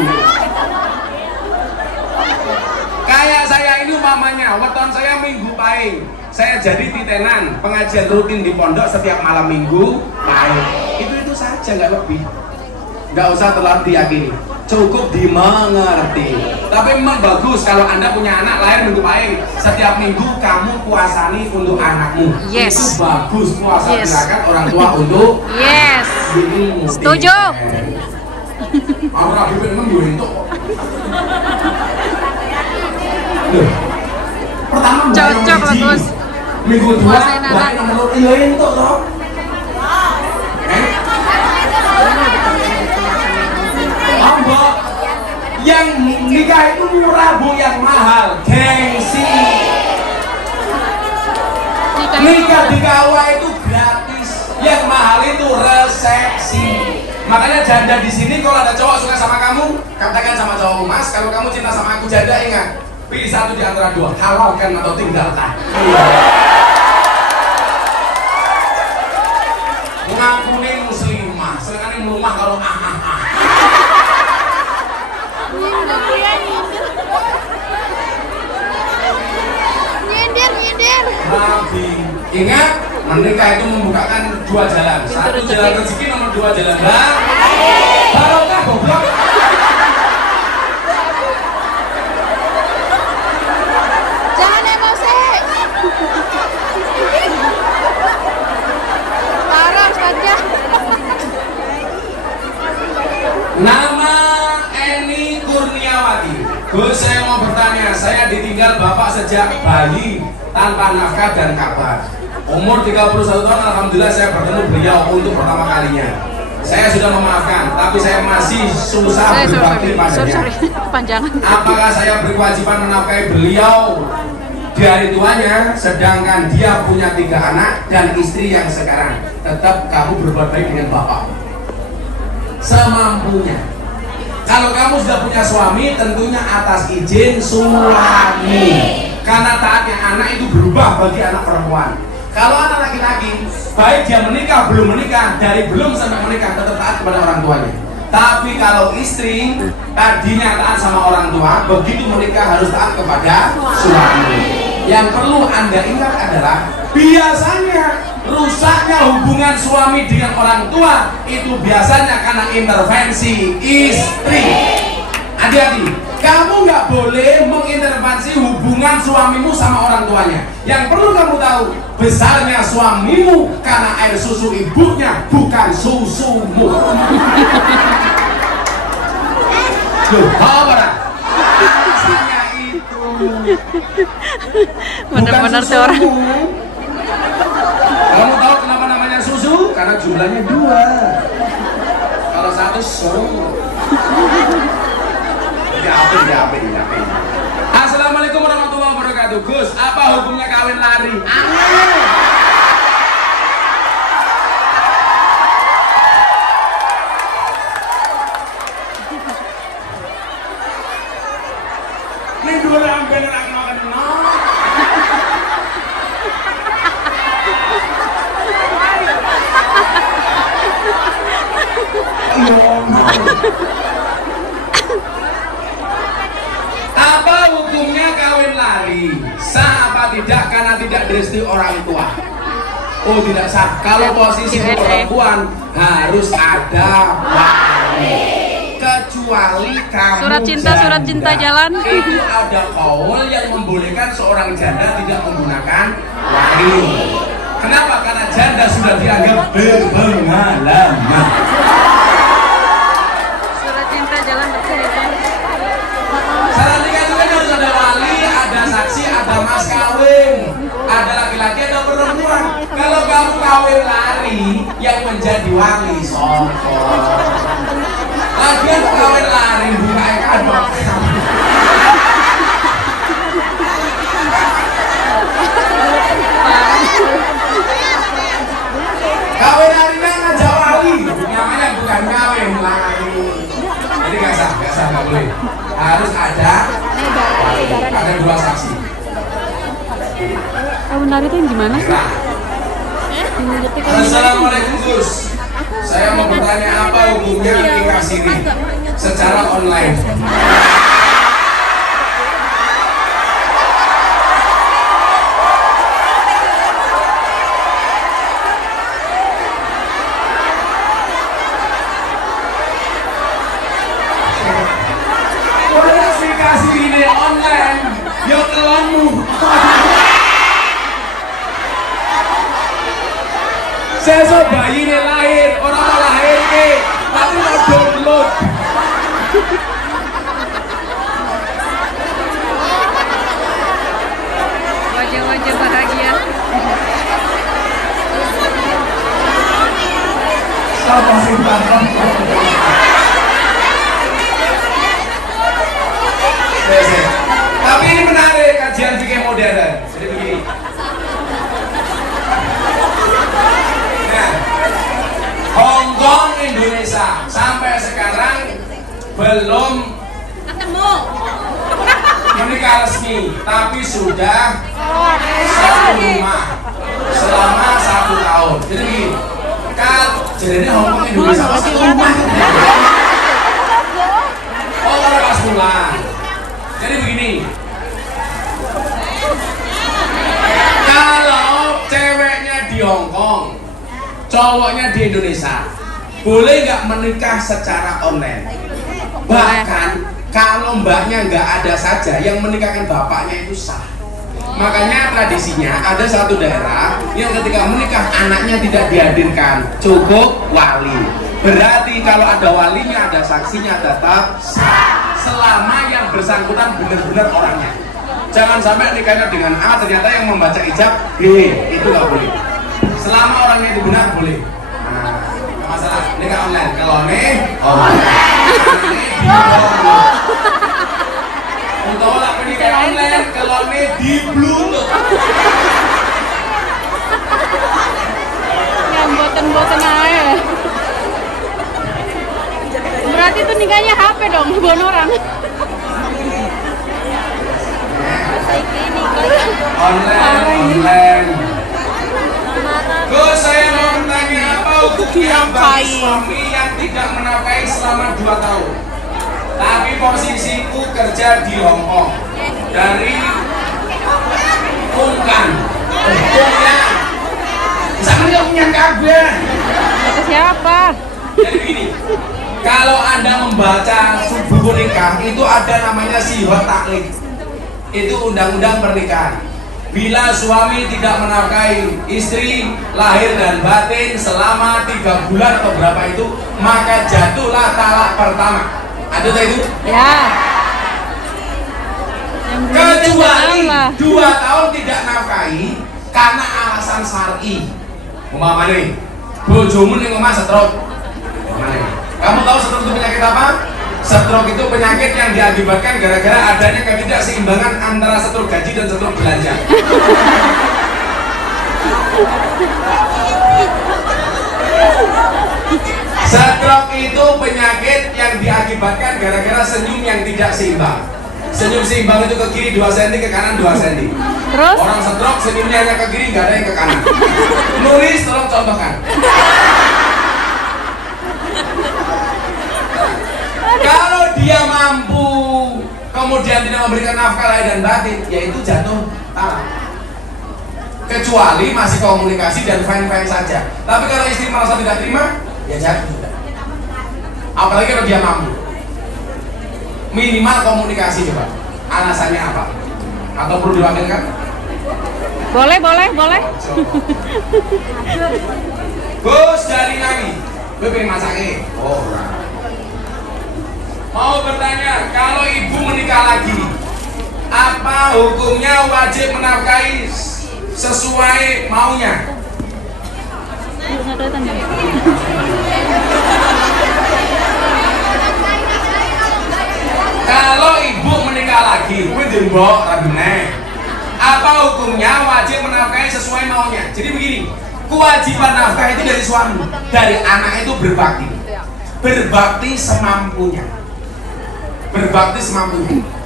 Kayak saya ini umpamanya, weton saya minggu paing. Saya jadi titenan, pengajian rutin di pondok setiap malam minggu paing. Itu saja, nggak lebih. Nggak usah terlalu diyakini. Cukup dimengerti. Tapi memang bagus kalau Anda punya anak lahir minggu paing. Setiap minggu kamu puasani untuk anakmu. Yes. Itu bagus, puasa Yes. tirakat orang tua untuk Yes. dirimu. Setuju. Aku rapi memang yo entuk kok. Loh. Pertama Cocok, bagus. Minggu 2 Puasain anak. baik nomor yo entuk toh. Mbak, yang nikah itu murah bu, yang mahal gengsi. Nikah di KUA itu gratis, yang mahal itu resepsi. Makanya janda di sini kalau ada cowok suka sama kamu, katakan sama cowok, Mas, kalau kamu cinta sama aku janda, ingat, pilih satu di antara dua, halalkan atau tinggalkan. Ngakunin muslimah, sekarang rumah kalau Nyindir. Nabi. Ingat, menikah itu membukakan 2 jalan. Satu jalan rezeki, nomor 2 jalan barokah goblok. Gus, saya mau bertanya, saya ditinggal bapak sejak bayi tanpa nafkah dan kabar. Umur 31 tahun, alhamdulillah saya bertemu beliau untuk pertama kalinya. Saya sudah memaafkan, tapi saya masih susah berbakti padanya. Panjangan. Apakah saya berkewajiban menafkahi beliau di hari tuanya, sedangkan dia punya 3 anak dan istri yang sekarang? Tetap kamu berbuat baik dengan bapak semampunya. Kalau kamu sudah punya suami, tentunya atas izin suami, karena taatnya anak itu berubah bagi anak perempuan. Kalau anak laki-laki, baik dia menikah belum menikah, dari belum sampai menikah tetap taat kepada orang tuanya. Tapi kalau istri tadinya taat sama orang tua, begitu menikah harus taat kepada suami. Yang perlu Anda ingat adalah biasanya rusaknya hubungan suami dengan orang tua itu biasanya karena intervensi istri. Hati-hati, kamu nggak boleh mengintervensi hubungan suamimu sama orang tuanya. Yang perlu kamu tahu, besarnya suamimu karena air susu ibunya, bukan susumu. Loh, apa? Biasanya itu Benar-benar tuh orang. Kamu tahu kenapa namanya susu? Karena jumlahnya 2. Kalau 1 susu. Ya. Assalamualaikum warahmatullahi wabarakatuh. Gus, apa hukumnya kawin lari? Ini dua orang bener kenal. Apa hukumnya kawin lari? Sah apa tidak karena tidak direstui orang tua? Oh, tidak sah. Kalau posisi perempuan harus ada wali. Kecuali kamu Surat cinta jalan. Itu ada kaul yang membolehkan seorang janda tidak menggunakan wali. Kenapa? Karena janda sudah dianggap berpengalaman. Surat cinta jalan bercerita. Syarat nikah itu kan harus ada wali, ada saksi, ada mas kawin, ada laki-laki, ada perempuan. Kalau kamu kawin lari, yang menjadi wali songkok. Lagian kawin lari buka kadok. Kawin larinya ngajak wali, namanya bukan kawin lari. Jadi nggak sah, nggak boleh. Harus ada 2 saksi. Kawin lari itu yang gimana sih? Nah. Assalamualaikum Gus. Saya mau bertanya apa hukumnya nikah siri secara online? Nikah siri online, yo kelonmu. Sesuk bayi ini lahir, orang mau lahir ke, tapi mau download. Wajah-wajah bahagia. Sama sih bang. Tapi ini menarik kajian fikih modern. Jadi begini. Hongkong Indonesia sampai sekarang belum Ketemu. menikah resmi, tapi sudah satu rumah selama 1 tahun. Jadi begini, jadinya Hongkong Indonesia satu rumah. Oh, kalau pas pulang. Jadi begini, kalau ceweknya di Hongkong, cowoknya di Indonesia, boleh nggak menikah secara online? Bahkan kalau mbaknya nggak ada saja, yang menikahkan bapaknya itu sah. Makanya tradisinya ada satu daerah yang ketika menikah anaknya tidak dihadirkan, cukup wali. Berarti kalau ada walinya, ada saksinya tetap sah. selama yang bersangkutan benar-benar orangnya. Jangan sampai nikahnya dengan A ternyata yang membaca ijab B, itu nggak boleh. Selama orangnya itu benar boleh. Nah, masalah nikah online. Kalau nih untuk lah nikah online, kalau nih di bluetooth. Yang boten-boten aja. Berarti itu nikahnya HP dong, bukan orang. Online. Gus, saya mau bertanya apa hukumnya bagi suami yang tidak menafkahi selama 2 tahun? Tapi posisiku kerja di Hong Kong dari Ungkan. Sama nggak punya kabel? Kata siapa? Jadi begini, kalau Anda membaca buku nikah itu ada namanya sihot taklid. Itu undang-undang pernikahan. Bila suami tidak menafkahi istri lahir dan batin selama 3 bulan atau berapa itu, maka jatuhlah talak pertama. Ada itu? Ya. Kecuali 2 tahun tidak nafkahi karena alasan syar'i. Umpama nih, bojomu ning omah stroke. Kamu tahu stroke itu penyakit apa? Stroke itu penyakit yang diakibatkan gara-gara adanya ketidakseimbangan antara stroke gaji dan stroke belanja. Stroke itu penyakit yang diakibatkan gara-gara senyum yang tidak seimbang. Senyum seimbang itu ke kiri 2 cm, ke kanan 2 cm. Terus? Orang stroke senyumnya hanya ke kiri, nggak ada yang ke kanan. Nulis tolong contohkan. Kalau dia mampu kemudian tidak memberikan nafkah lahir dan batin, yaitu jatuh talak. Kecuali masih komunikasi dan fine-fine saja. Tapi kalau istri merasa tidak terima, ya jatuh. Apalagi kalau dia mampu. Minimal komunikasi coba. Alasannya apa? Atau perlu diwakilkan? Boleh. Gus dari Nami, gue pengen masaknya. Oh, mau bertanya, kalau ibu menikah lagi, apa hukumnya wajib menafkahi sesuai maunya? Kalau ibu menikah lagi, gue jembok rabine. Apa hukumnya wajib menafkahi sesuai maunya? Jadi begini, kewajiban nafkah itu dari suami, dari anak itu berbakti semampunya.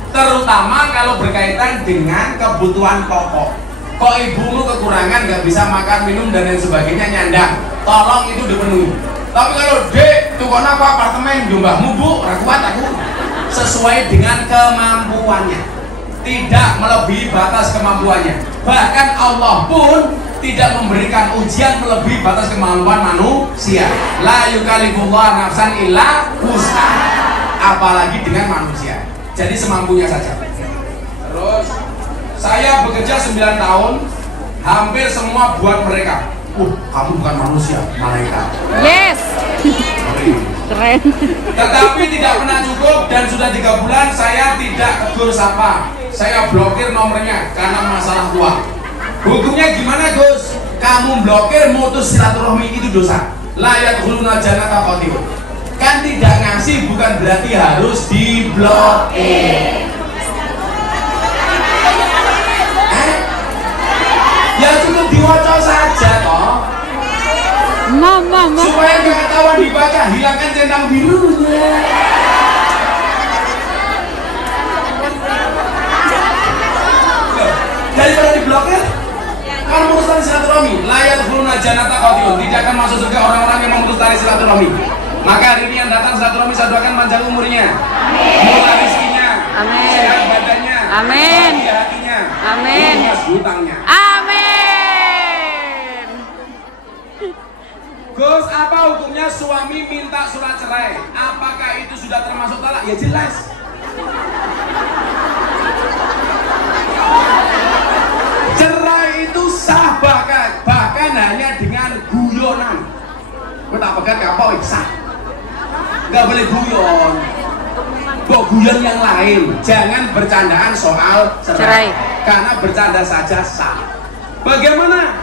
Terutama kalau berkaitan dengan kebutuhan pokok. Kok ibumu kekurangan nggak bisa makan, minum dan lain sebagainya, nyandang, tolong itu dipenuhi. Tapi kalau dek, tuh kok apa apartemen jumlahmu bu, kuat aku. Sesuai dengan kemampuannya, tidak melebihi batas kemampuannya. Bahkan Allah pun tidak memberikan ujian melebihi batas kemampuan manusia. La yukallifullahu nafsan illa wus'aha. Apalagi dengan manusia. Jadi semampunya saja. Terus saya bekerja 9 tahun, hampir semua buat mereka. Kamu bukan manusia, malaikat. Yes. Keren. Tetapi tidak pernah cukup dan sudah 3 bulan saya tidak tegur sapa. Saya blokir nomornya karena masalah uang. Hukumnya gimana Gus? Kamu blokir, mutus silaturahmi itu dosa. La yadkhuluna jannata qatil. Kan tidak ngasih bukan berarti harus diblokir. Ya cukup diwaca saja toh. Mama. Supaya nggak ketahuan dibaca, hilangkan centang birunya. Daripada diblokir, kan memutus tali silaturahmi. Layat huluna janata qatilun. Tidak akan masuk surga orang-orang yang memutus tali silaturahmi. Maka hari ini yang datang silaturahmi saya doakan panjang umurnya, murah rezekinya, sehat badannya, Amin. bahagia hatinya, Amin. lunas hutangnya. Amin. Gus, apa hukumnya suami minta surat cerai? Apakah itu sudah termasuk talak? Ya jelas. Cerai itu sah bahkan hanya dengan guyonan. Gue tak pegang apa sah. Nggak boleh guyon. kok guyon yang lain. Jangan bercandaan soal cerai. Karena bercanda saja sah. Bagaimana?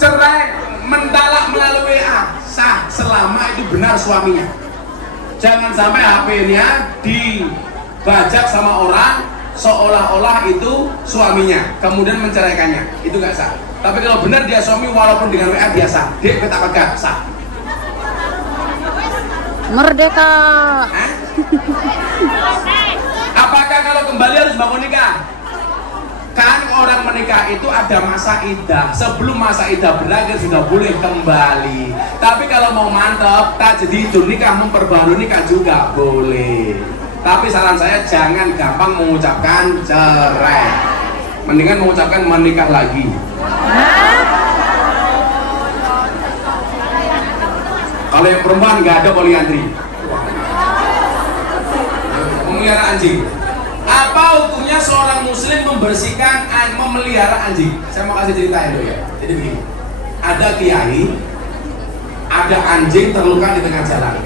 Cerai mentalak melalui WA sah selama itu benar suaminya. Jangan sampai HP-nya dibajak sama orang seolah-olah itu suaminya, kemudian menceraikannya. Itu nggak sah. Tapi kalau benar dia suami walaupun dengan WA biasa, dia petak pegang sah. Merdeka. Apakah kalau kembali harus bangun nikah? Kan orang menikah itu ada masa iddah. Sebelum masa iddah berakhir sudah boleh kembali. Tapi kalau mau mantap, tak jadi itu nikah, memperbarui nikah juga boleh. Tapi saran saya jangan gampang mengucapkan cerai. Mendingan mengucapkan menikah lagi. Kalau yang perempuan nggak ada poliandri. Memelihara anjing. Apa hukumnya seorang muslim membersihkan, memelihara anjing? Saya mau kasih cerita itu ya. Jadi begini, ada kiai, ada anjing terluka di tengah jalan.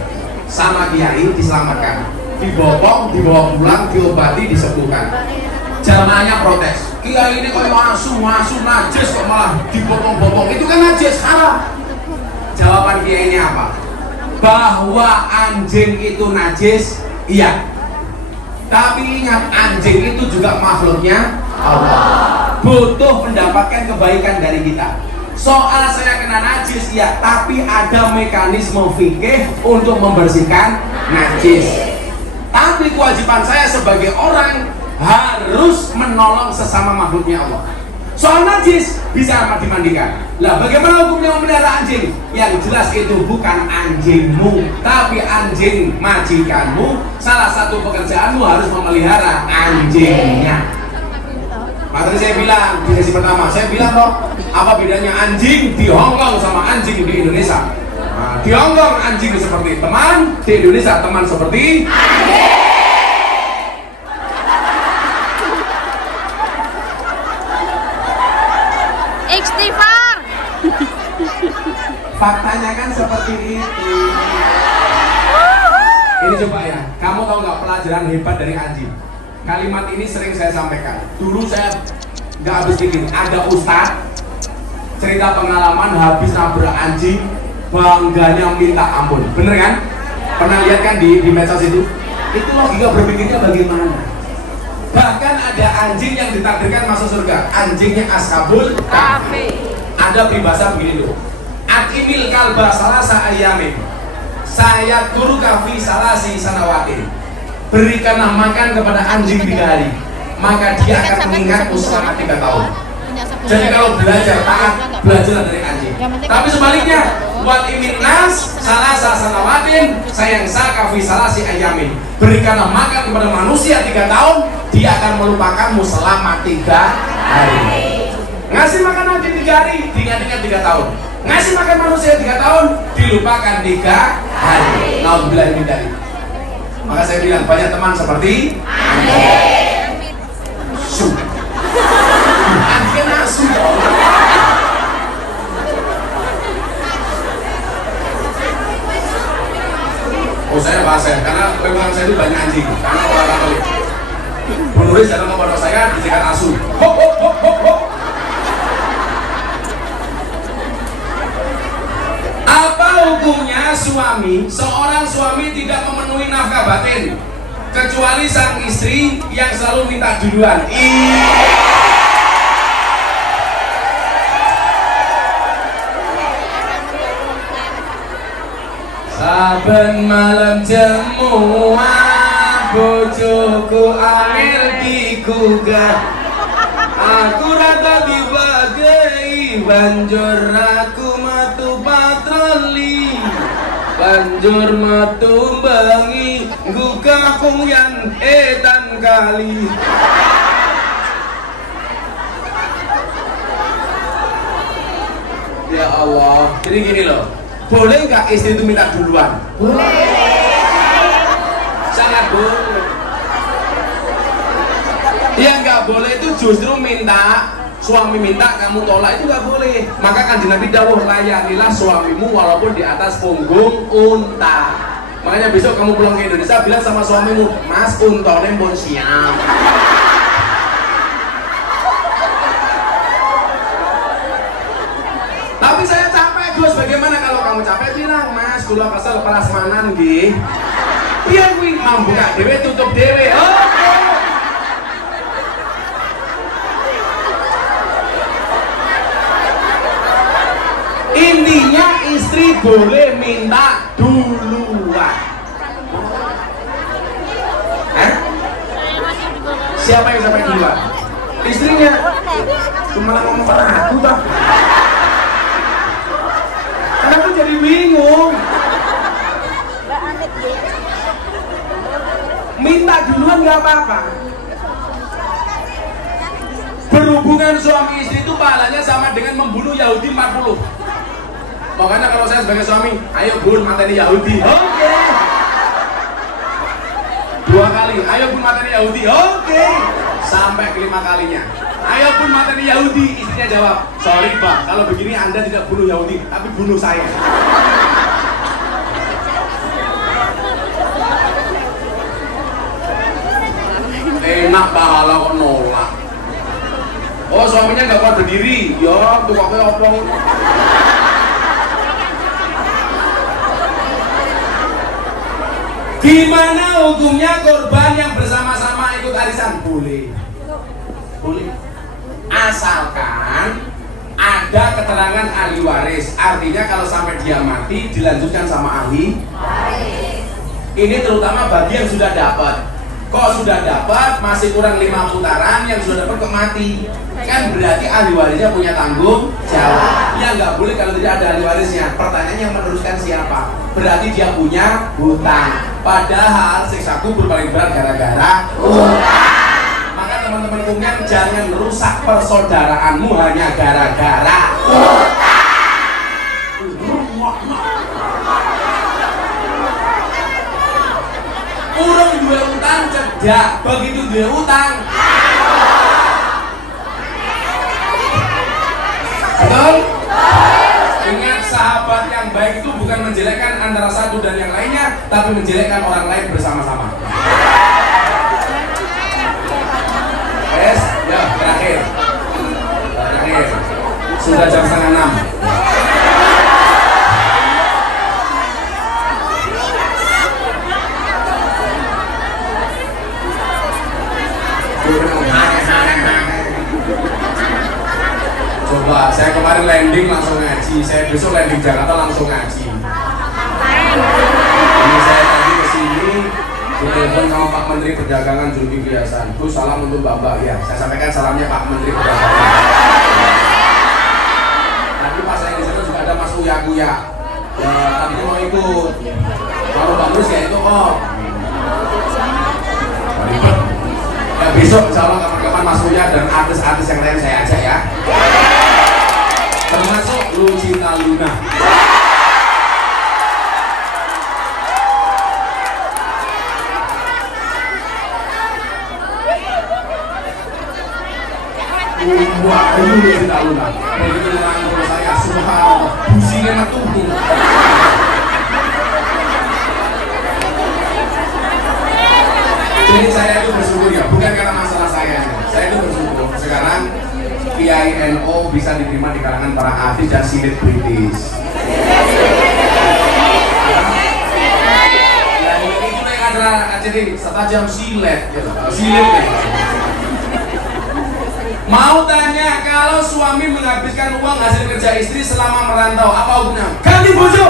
Sama kiai diselamatkan, dibopong, dibawa pulang, diobati, disembuhkan. Jamaahnya protes, kiai ini kok asu najis kok malah dibopong-bopong. Itu kan najis, haram. Jawaban kiai ini apa? Bahwa anjing itu najis, iya. Tapi ingat, anjing itu juga makhluknya Allah, butuh mendapatkan kebaikan dari kita. Soal saya kena najis ya, tapi ada mekanisme fikih untuk membersihkan najis. Tapi kewajiban saya sebagai orang harus menolong sesama makhluknya Allah. Soal najis bisa dimandikan. Lah bagaimana hukumnya memelihara anjing? Yang jelas itu bukan anjingmu, tapi anjing majikanmu. Salah satu pekerjaanmu harus memelihara anjingnya. Makanya saya bilang di sesi pertama, saya bilang loh, apa bedanya anjing di Hong Kong sama anjing di Indonesia? Nah, di Hong Kong anjing seperti teman, di Indonesia teman seperti anjing. Istighfar. Faktanya kan seperti itu. Ini coba ya, kamu tahu nggak pelajaran hebat dari anjing? Kalimat ini sering saya sampaikan. Dulu saya nggak habis pikir, ada ustadz cerita pengalaman habis nabrak anjing, bangganya minta ampun. Bener kan? Pernah lihat kan di medsos itu? Itu logika berpikirnya bagaimana? Bahkan ada anjing yang ditakdirkan masuk surga, anjingnya Ashabul Kahfi. Ada peribahasa begini loh, Akimil kalba salasa ayamin, saya guru kafi salasi sanawatin. Berikanlah makan kepada anjing 3 hari, maka dia akan mengingatmu selama 3 tahun. Jadi kalau belajar taat, belajar dari anjing. Tapi sebaliknya, buat iminnas salasa sanawatin, sayang sakafi salasi ayamin. Berikanlah makan kepada manusia 3 tahun, dia akan melupakanmu selama 3 hari. Ngasih makan anjing 3 hari, diingat-ingat 3 tahun. Ngasih makan manusia 3 tahun, dilupakan 3 hari. Alhamdulillah ini dari. Maka saya bilang banyak teman seperti anjing. Su. Anjing nasu. Oh saya bahasa karena memang saya itu banyak anjing. Karena orang Katolik. Penulis dalam pondok saya dijadikan asu. Hop hop hop hop hop. Apa hukumnya seorang suami tidak memenuhi nafkah batin kecuali sang istri yang selalu minta duluan? Saben malam jemuah bojoku angel digugah, aku rata dibagi banjur aku metu patroli, banjur metu bengi gugah kuyan edan kali. Ya Allah, jadi gini loh, boleh nggak istri itu minta duluan? Boleh. Sangat boleh. Yang nggak boleh itu justru minta, suami minta kamu tolak, itu nggak boleh. Maka kanjeng Nabi dawuh, layanilah suamimu walaupun di atas punggung unta. Makanya besok kamu pulang ke Indonesia bilang sama suamimu, Mas untone pun siap. Tapi saya capek Gus, bagaimana kalau kamu capek bilang, Mas kula kesel prasmanan nggih. Piye kuwi mambuka dhewe tutup dhewe. Oke. Intinya istri boleh minta duluan. Siapa yang sampai duluan? Istrinya. Cuma ngomong aku tak. Karena aku jadi bingung. Minta duluan nggak apa-apa. Berhubungan suami istri itu pahalanya sama dengan membunuh Yahudi 40. Makanya kalau saya sebagai suami, ayo bun mateni Yahudi. Oke. 2 kali, ayo bun mateni Yahudi. Oke. Sampai ke-5 kalinya. Ayo bun mateni Yahudi. Istrinya jawab, sorry Pak, kalau begini Anda tidak bunuh Yahudi, tapi bunuh saya. Enak pahala kok nolak. Oh suaminya nggak kuat berdiri, ya tukangnya opong. Gimana hukumnya korban yang bersama-sama ikut arisan? Boleh. Boleh. Asalkan ada keterangan ahli waris. Artinya kalau sampai dia mati dilanjutkan sama ahli waris. Ini terutama bagi yang sudah dapat. Kok sudah dapat masih kurang 5 putaran, yang sudah dapat kok mati. Kan berarti ahli warisnya punya tanggung jawab. Ya nggak boleh kalau tidak ada ahli warisnya. Pertanyaannya yang meneruskan siapa? Berarti dia punya hutang. Padahal siksa kubur paling berat gara-gara hutang. Maka teman-teman umumnya jangan rusak persaudaraanmu hanya gara-gara hutang. Urung dua utang cedak, begitu dua utang. Betul? Ingat, sahabat yang baik itu bukan menjelekkan antara satu dan yang lainnya, tapi menjelekkan orang lain bersama-sama. Yes, ya terakhir. Terakhir. Sudah jam 5:30. Coba, saya kemarin landing langsung ngaji, saya besok landing Jakarta langsung ngaji. Ini saya tadi kesini, ditelepon sama Pak Menteri Perdagangan Zulkifli Hasan. Gus, salam untuk Bapak ya. Saya sampaikan salamnya Pak Menteri Perdagangan. Tadi pas saya di sana juga ada Mas Uya. Ya, tadinya mau ikut. Kalau bagus ya itu kok. Ya besok insya Allah kapan-kapan Mas Uya dan artis-artis yang lain saya ajak ya. Termasuk Lucinta Luna. Wah, ini Lucinta Luna. Begitu ngerangkul saya, subhanallah, businya metu. Jadi saya itu bersyukur ya, bukan karena masalah saya itu bersyukur sekarang PINO bisa diterima di kalangan para artis dan selebritis. Ya ini juga yang ada jadi setajam silet gitu. Silet gitu. Mau tanya, kalau suami menghabiskan uang hasil kerja istri selama merantau, apa hukumnya? Ganti bojo.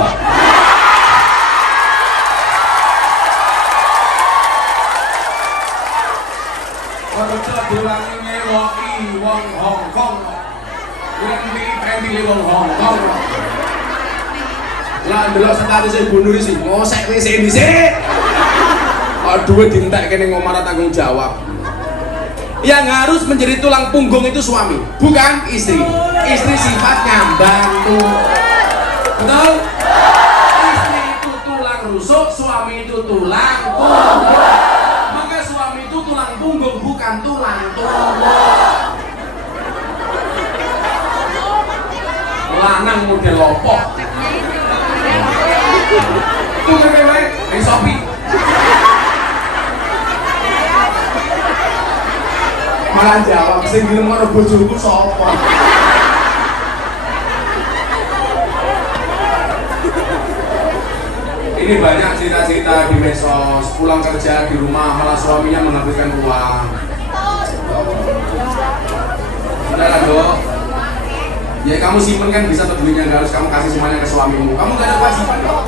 Kerja diwangi ngewoki wong Hongkong, ganti wong Hongkong. Lah ndelok status Bu Nur sih, ngosek wis dhisik. Aduh dientek kene ngomara tanggung jawab. Yang harus menjadi tulang punggung itu suami, bukan istri. Istri sifatnya bantu. Betul? Istri itu tulang rusuk, suami itu tulang punggung. Maka suami itu tulang punggung, bukan tulang tulang. Lanang model lopok. Itu ngerti wae, iso Malah jawab sing gelem karo bojoku sapa? Ini banyak cerita-cerita di medsos, pulang kerja di rumah malah suaminya menghabiskan uang. Sudahlah dok, ya kamu simpen kan bisa duitnya, nggak harus kamu kasih semuanya ke suamimu. Kamu nggak ada kewajiban dok.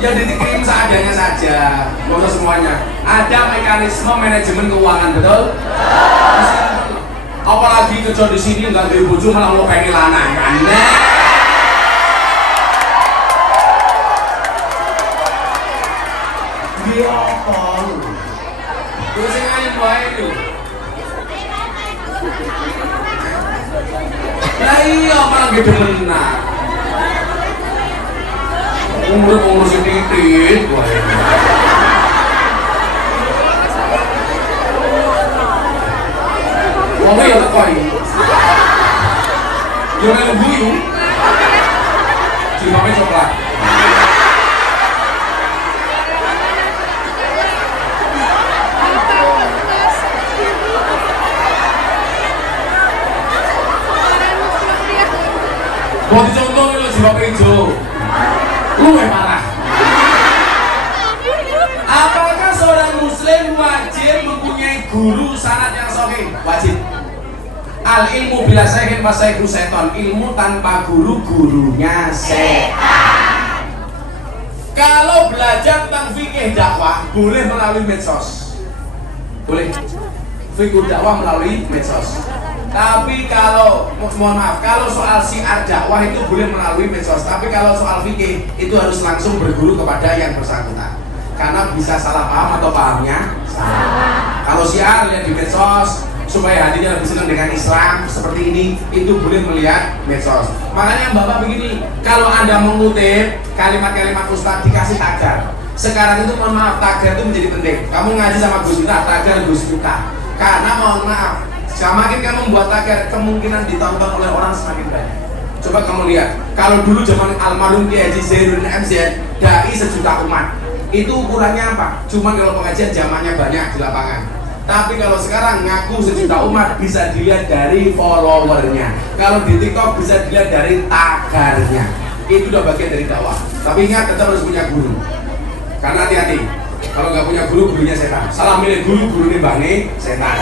Ya dikirim seadanya saja, nggak usah semuanya. Ada mekanisme manajemen keuangan, betul? Apalagi kerja di sini nggak ada bojo malah mau pengen lanang kan? Dia apa? Terus yang lain baik itu. Lah iya malah gitu benar. Umur sedikit, wah ya koi, jangan guyu, cuma coklat. Mau dicontoh lo jawab hijau. Luwe parah. Apakah seorang muslim wajib mempunyai guru sanad yang sahih? Wajib. Al ilmu bila syaihin wa syaihu seton. Ilmu tanpa guru, gurunya setan. Kalau belajar tentang fikih dakwah boleh melalui medsos. Boleh. Fikih dakwah melalui medsos. Tapi kalau, mohon maaf, kalau soal syiar dakwah itu boleh melalui medsos. Tapi kalau soal fikih itu harus langsung berguru kepada yang bersangkutan. Karena bisa salah paham atau pahamnya salah. Kalau syiar lihat di medsos supaya hatinya lebih senang dengan Islam seperti ini, itu boleh melihat medsos. Makanya Bapak begini, kalau Anda mengutip kalimat-kalimat Ustaz dikasih tagar. Sekarang itu mohon maaf, tagar itu menjadi penting. Kamu ngaji sama Gus Miftah, tagar Gus Miftah. Karena mohon maaf, semakin kamu membuat tagar, kemungkinan ditonton oleh orang semakin banyak. Coba kamu lihat, kalau dulu zaman almarhum Kiai Haji Zainuddin MZ, dai sejuta umat, itu ukurannya apa? Cuma kalau pengajian jamannya banyak di lapangan. Tapi kalau sekarang ngaku sejuta umat bisa dilihat dari followernya. Kalau di TikTok bisa dilihat dari tagarnya. Itu udah bagian dari dakwah. Tapi ingat, tetap harus punya guru. Karena hati-hati, kalau nggak punya guru, gurunya setan. Salah milih guru, guru ini bane setan.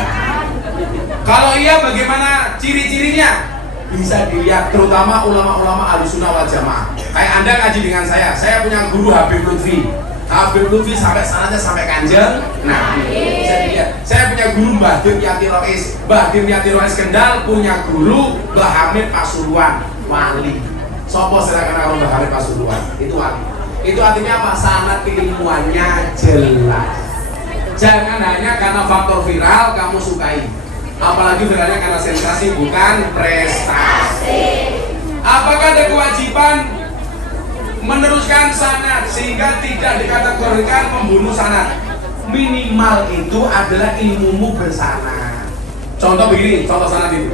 Kalau iya bagaimana ciri-cirinya? Bisa dilihat terutama ulama-ulama Ahlussunnah wal Jamaah. Kayak Anda ngaji dengan saya punya guru Habib Lutfi. Habib Lutfi sampai sanadnya sampai Kanjeng. Nah, bisa dilihat. Saya punya guru Mbah Dim Yati Rois. Mbah Dim Yati Rois Kendal punya guru Mbah Hamid Pasuruan, wali. Sopo silakan kalau Mbah Hamid Pasuruan, itu wali. Itu artinya apa? Sanad keilmuannya jelas. Jangan hanya karena faktor viral kamu sukai. Apalagi viralnya karena sensasi bukan prestasi. Apakah ada kewajiban meneruskan sanad sehingga tidak dikategorikan pembunuh sanad? Minimal itu adalah ilmumu bersana. Contoh begini, contoh sanad itu.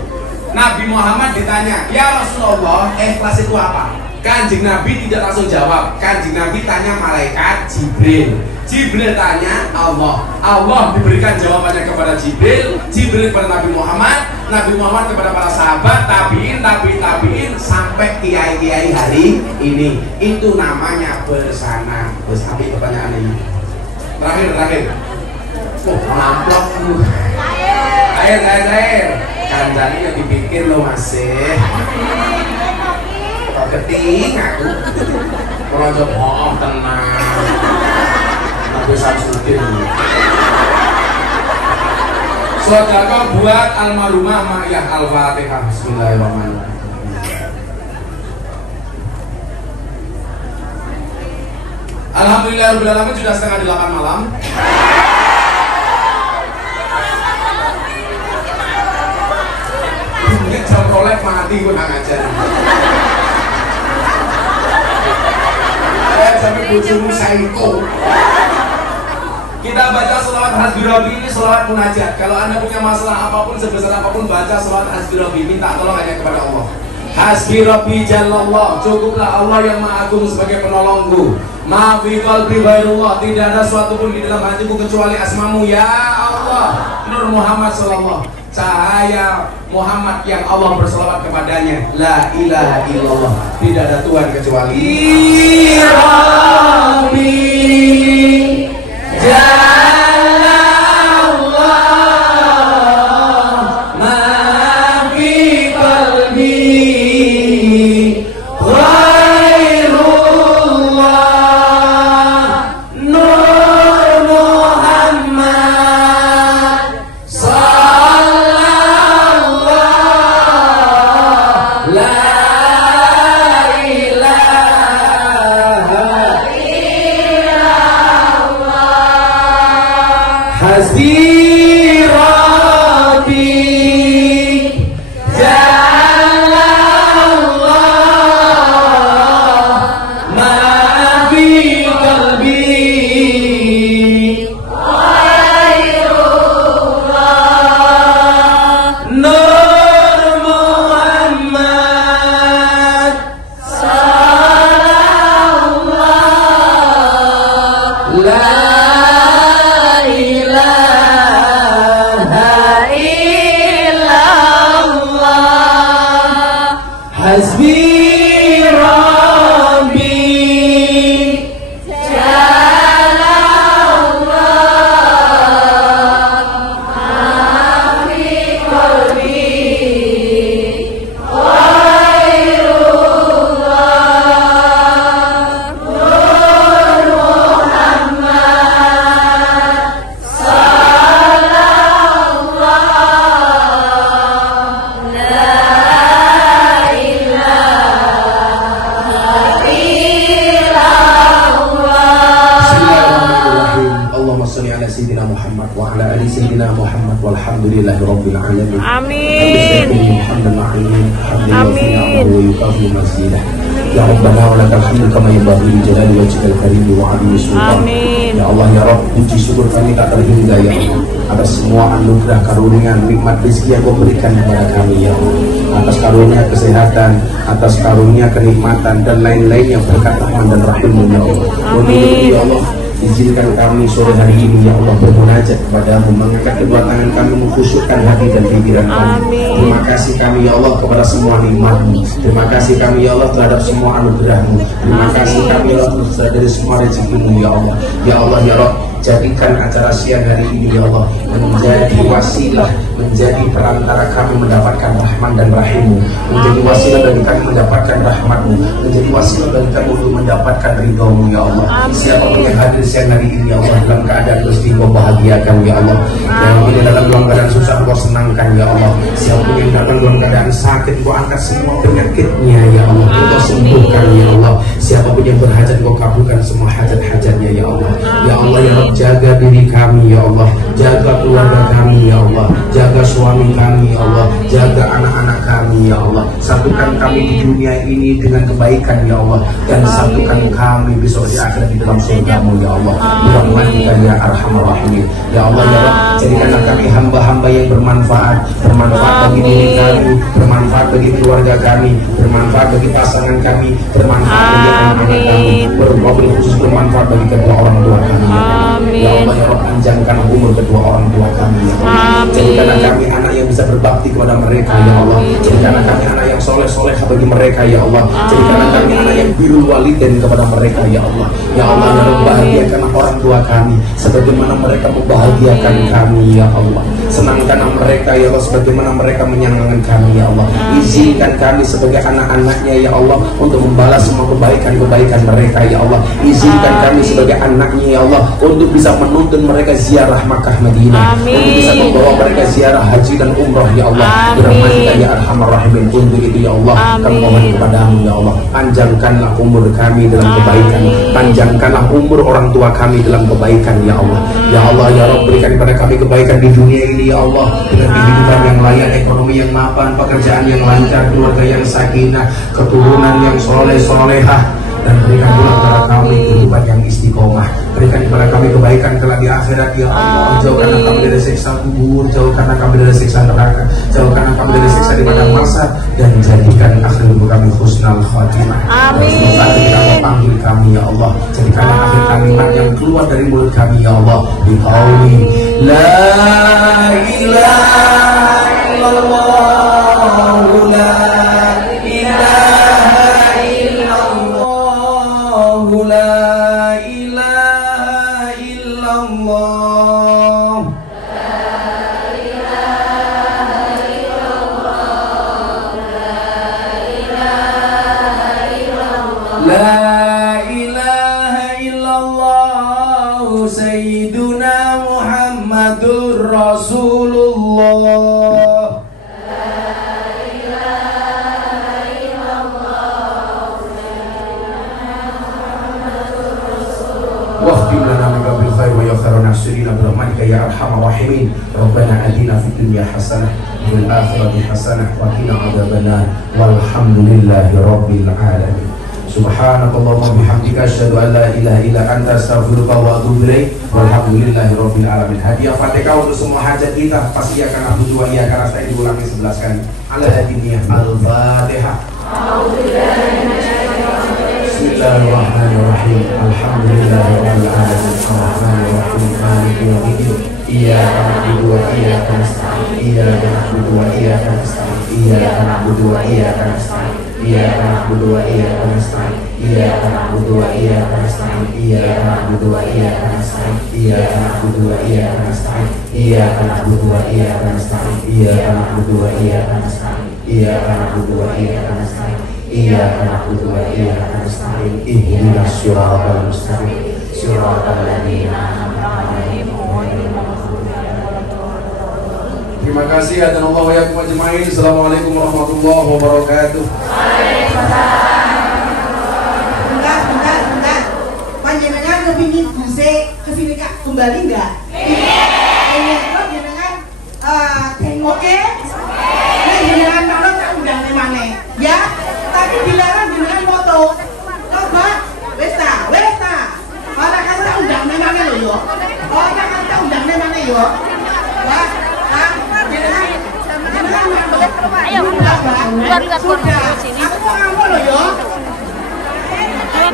Nabi Muhammad ditanya, ya Rasulullah, ikhlas itu apa? Kanjeng Nabi tidak langsung jawab. Kanjeng Nabi tanya malaikat Jibril. Jibril tanya Allah. Allah diberikan jawabannya kepada Jibril. Jibril kepada Nabi Muhammad. Nabi Muhammad kepada para sahabat, tabiin sampai kiai-kiai hari ini. Itu namanya bersana. Terus sampai pertanyaan ini. Terakhir. Oh, melamplok. Air. Kanjani yang dipikir lo masih. Keting aku meronjok tenang Nabi Samsudin. Sedekah buat almarhumah Ma'iyah. Al-Fatihah. Bismillahirrahmanirrahim. Alhamdulillahirabbil alamin, sudah setengah 8 malam. Ini jam rolek mati gue nggak ngajar. Sampai bojomu saiko. Kita baca sholawat Hasbi Rabbi, ini sholawat munajat. Kalau Anda punya masalah apapun, sebesar apapun, baca sholawat Hasbi Rabbi, minta tolong hanya kepada Allah. Hasbi Rabbi Jallallah, cukuplah Allah yang Maha Agung sebagai penolongku. Ma fi qalbi ghairullah, tidak ada suatu pun di dalam hatiku kecuali asmamu ya Allah. Nur Muhammad sallallahu. cahaya Muhammad yang Allah berselawat kepadanya. La ilaha illallah, tidak ada Tuhan kecuali Rabbi Jalallah ma fi qalbi ghairullah Nur Muhammad sallallahu la ilaha illallah hasbi rabbi jalallah ma fi qalbi Nur Muhammad sallallahu la ilaha illallah hasbi rabbi Allahumma shalli ala sayyidina Muhammad wa ala ali sayyidina Muhammad walhamdulillahi rabbil alamin. Amin. Ya Rabbana wa lakal hamdu kama yanbaghi li jalali wajhikal karim wa 'azimi sultan. Amin. Ya Allah ya Rabb, puji syukur kami tak terhingga ya Allah atas semua anugerah karunia nikmat rezeki yang Kau berikan kepada kami ya Allah, atas karunia kesehatan, atas karunia kenikmatan dan lain-lainnya berkat Rahman dan Rahim-Mu ya Allah. Amin. Ya Allah, izinkan kami sore hari ini ya Allah bermunajat kepadamu, mengangkat kedua tangan kami, mengkhusyukkan hati dan pikiran kami. Amin. Terima kasih kami ya Allah kepada semua nikmat-Mu. Terima kasih kami ya Allah terhadap semua anugerah-Mu. Terima kasih kami ya Allah dari semua rezeki-Mu ya Allah. Ya Allah ya Rabb, jadikan acara siang hari ini ya Allah menjadi wasilah, menjadi perantara kami mendapatkan rahman dan rahim-Mu, menjadi wasilah bagi kami mendapatkan rahmat-Mu, menjadi wasilah bagi kami untuk mendapatkan ridha-Mu ya Allah. Siapapun yang hadir siang hari ini ya Allah dalam keadaan mesti Kau bahagiakan ya Allah, yang ini dalam keadaan susah Kau senangkan ya Allah. Siapapun yang datang dalam keadaan sakit Kau angkat semua penyakitnya ya Allah, Kau sembuhkan ya Allah. Siapapun yang berhajat Kau kabulkan semua hajat-hajatnya ya Allah. Ya Allah ya Rabb, jaga diri kami ya Allah, jaga keluarga kami ya Allah, jaga suami kami ya Allah, jaga anak-anak kami ya Allah. Satukan kami di dunia ini dengan kebaikan ya Allah, dan satukan kami besok di akhirat di dalam surga-Mu ya Allah. Birahmatika ya arhamar rahimin. Ya Allah ya Rabb, jadikanlah kami hamba-hamba yang bermanfaat bagi diri kami, bermanfaat bagi keluarga kami, bermanfaat bagi pasangan kami, bermanfaat bagi anak-anak kami, bermobil khusus bermanfaat bagi kedua orang tua kami ya Allah. Ya Allah ya Rabb, panjangkan umur kedua orang tua kami ya Allah. Jadikanlah kami anak yang bisa berbakti kepada mereka ya Allah. Jadikanlah kami anak yang soleh-soleh bagi mereka ya Allah. Jadikanlah kami anak yang birrul walidain kepada mereka ya Allah. Ya Allah ya Rabb, bahagiakanlah orang tua kami sebagaimana mereka membahagiakan kami ya Allah. Senangkanlah mereka ya Allah sebagaimana mereka menyenangkan kami ya Allah. Izinkan kami sebagai anak-anaknya ya Allah untuk membalas semua kebaikan-kebaikan mereka ya Allah. Izinkan kami sebagai anaknya ya Allah untuk bisa menuntun mereka ziarah Makkah Madinah, untuk bisa membawa mereka ziarah haji dan umrah ya Allah. Birahmatika ya arhamar rahimin. Untuk itu ya Allah kami mohon kepadamu ya Allah, panjangkanlah umur kami dalam kebaikan, panjangkanlah umur orang tua kami dalam kebaikan ya Allah. Ya Allah ya Rabb, berikan kepada kami kebaikan di dunia ini ya Allah, dengan kehidupan yang layak, ekonomi yang mapan, pekerjaan yang lancar, keluarga yang sakinah, keturunan yang soleh-solehah, dan berikan pula kepada kami kehidupan yang istiqomah. Berikan kepada kami kebaikan kelak di akhirat ya Allah. Jauhkanlah kami dari siksa kubur, jauhkanlah kami dari siksa neraka, jauhkanlah kami dari siksa di padang mahsyar, dan jadikan akhir hidup kami husnul khatimah. Amin. Allah panggil kami ya Allah, jadikanlah akhir kalimat yang keluar dari mulut kami ya Allah biqauli la ilaha Muhammadur Rasulullah. واختم لنا من باب الخير ويا خير الناصرين برحمتك يا ارحم الراحمين. ربنا اتنا في الدنيا حسنه وفي الاخره حسنه وقنا عذاب النار والحمد لله رب العالمين. سبحانك اللهم وبحمدك اشهد ان لا اله الا انت استغفرك واتوب اليك والحمد لله رب العالمين. Hadiah Fatihah untuk semua hajat kita. Pasti akan aku dua iya karena saya diulangi 11 kali. Ala hadiniyah al-Fatihah. Bismillahirrahmanirrahim. Alhamdulillahirabbil alamin. Arrahmanirrahim. Maliki yaumiddin. Iyyaka na'budu wa iyyaka nasta'in. Iyyaka na'budu wa iyyaka nasta'in. Iyyaka na'budu wa iyyaka nasta'in. Iyyaka na'budu wa iyyaka nasta'in. Iyyaka na'budu wa iyyaka nasta'in. Iyyaka na'budu wa iyyaka nasta'in. Iyyaka na'budu wa iyyaka nasta'in. Iyyaka na'budu wa iyyaka nasta'in. Iyyaka na'budu wa iyyaka nasta'in. Iyyaka na'budu wa iyyaka nasta'in. Iyyaka na'budu wa iyyaka nasta'in. Ihdinas siratal mustaqim. Siratal ladzina an'amta 'alaihim ghairil maghdubi 'alaihim waladdallin. Terima kasih atas Allah wa yakum ajmain. Assalamualaikum warahmatullahi wabarakatuh. Bentar. Panjenengan kepingin bisa kesini Kak kembali enggak? Iya. Panjenengan oke? Nah, jenengan tolong tak undang mana? Ya. Tapi bilangan jenengan foto. Coba wes ta. Ora kan tak undang mana lho yo. Ora kan tak undang mana yo. Wah, jenengan Ayo, buat sini. aku ngomong lho yo.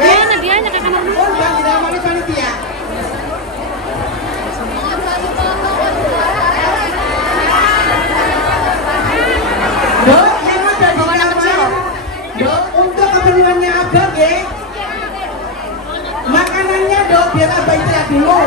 Mana dia nya ke kanan dulu. Undang di dalam panitia. Dok, yang ada di kamar. Dok, untuk keperluannya Abang ya. Makanannya Dok, biar Abang istirahat dulu.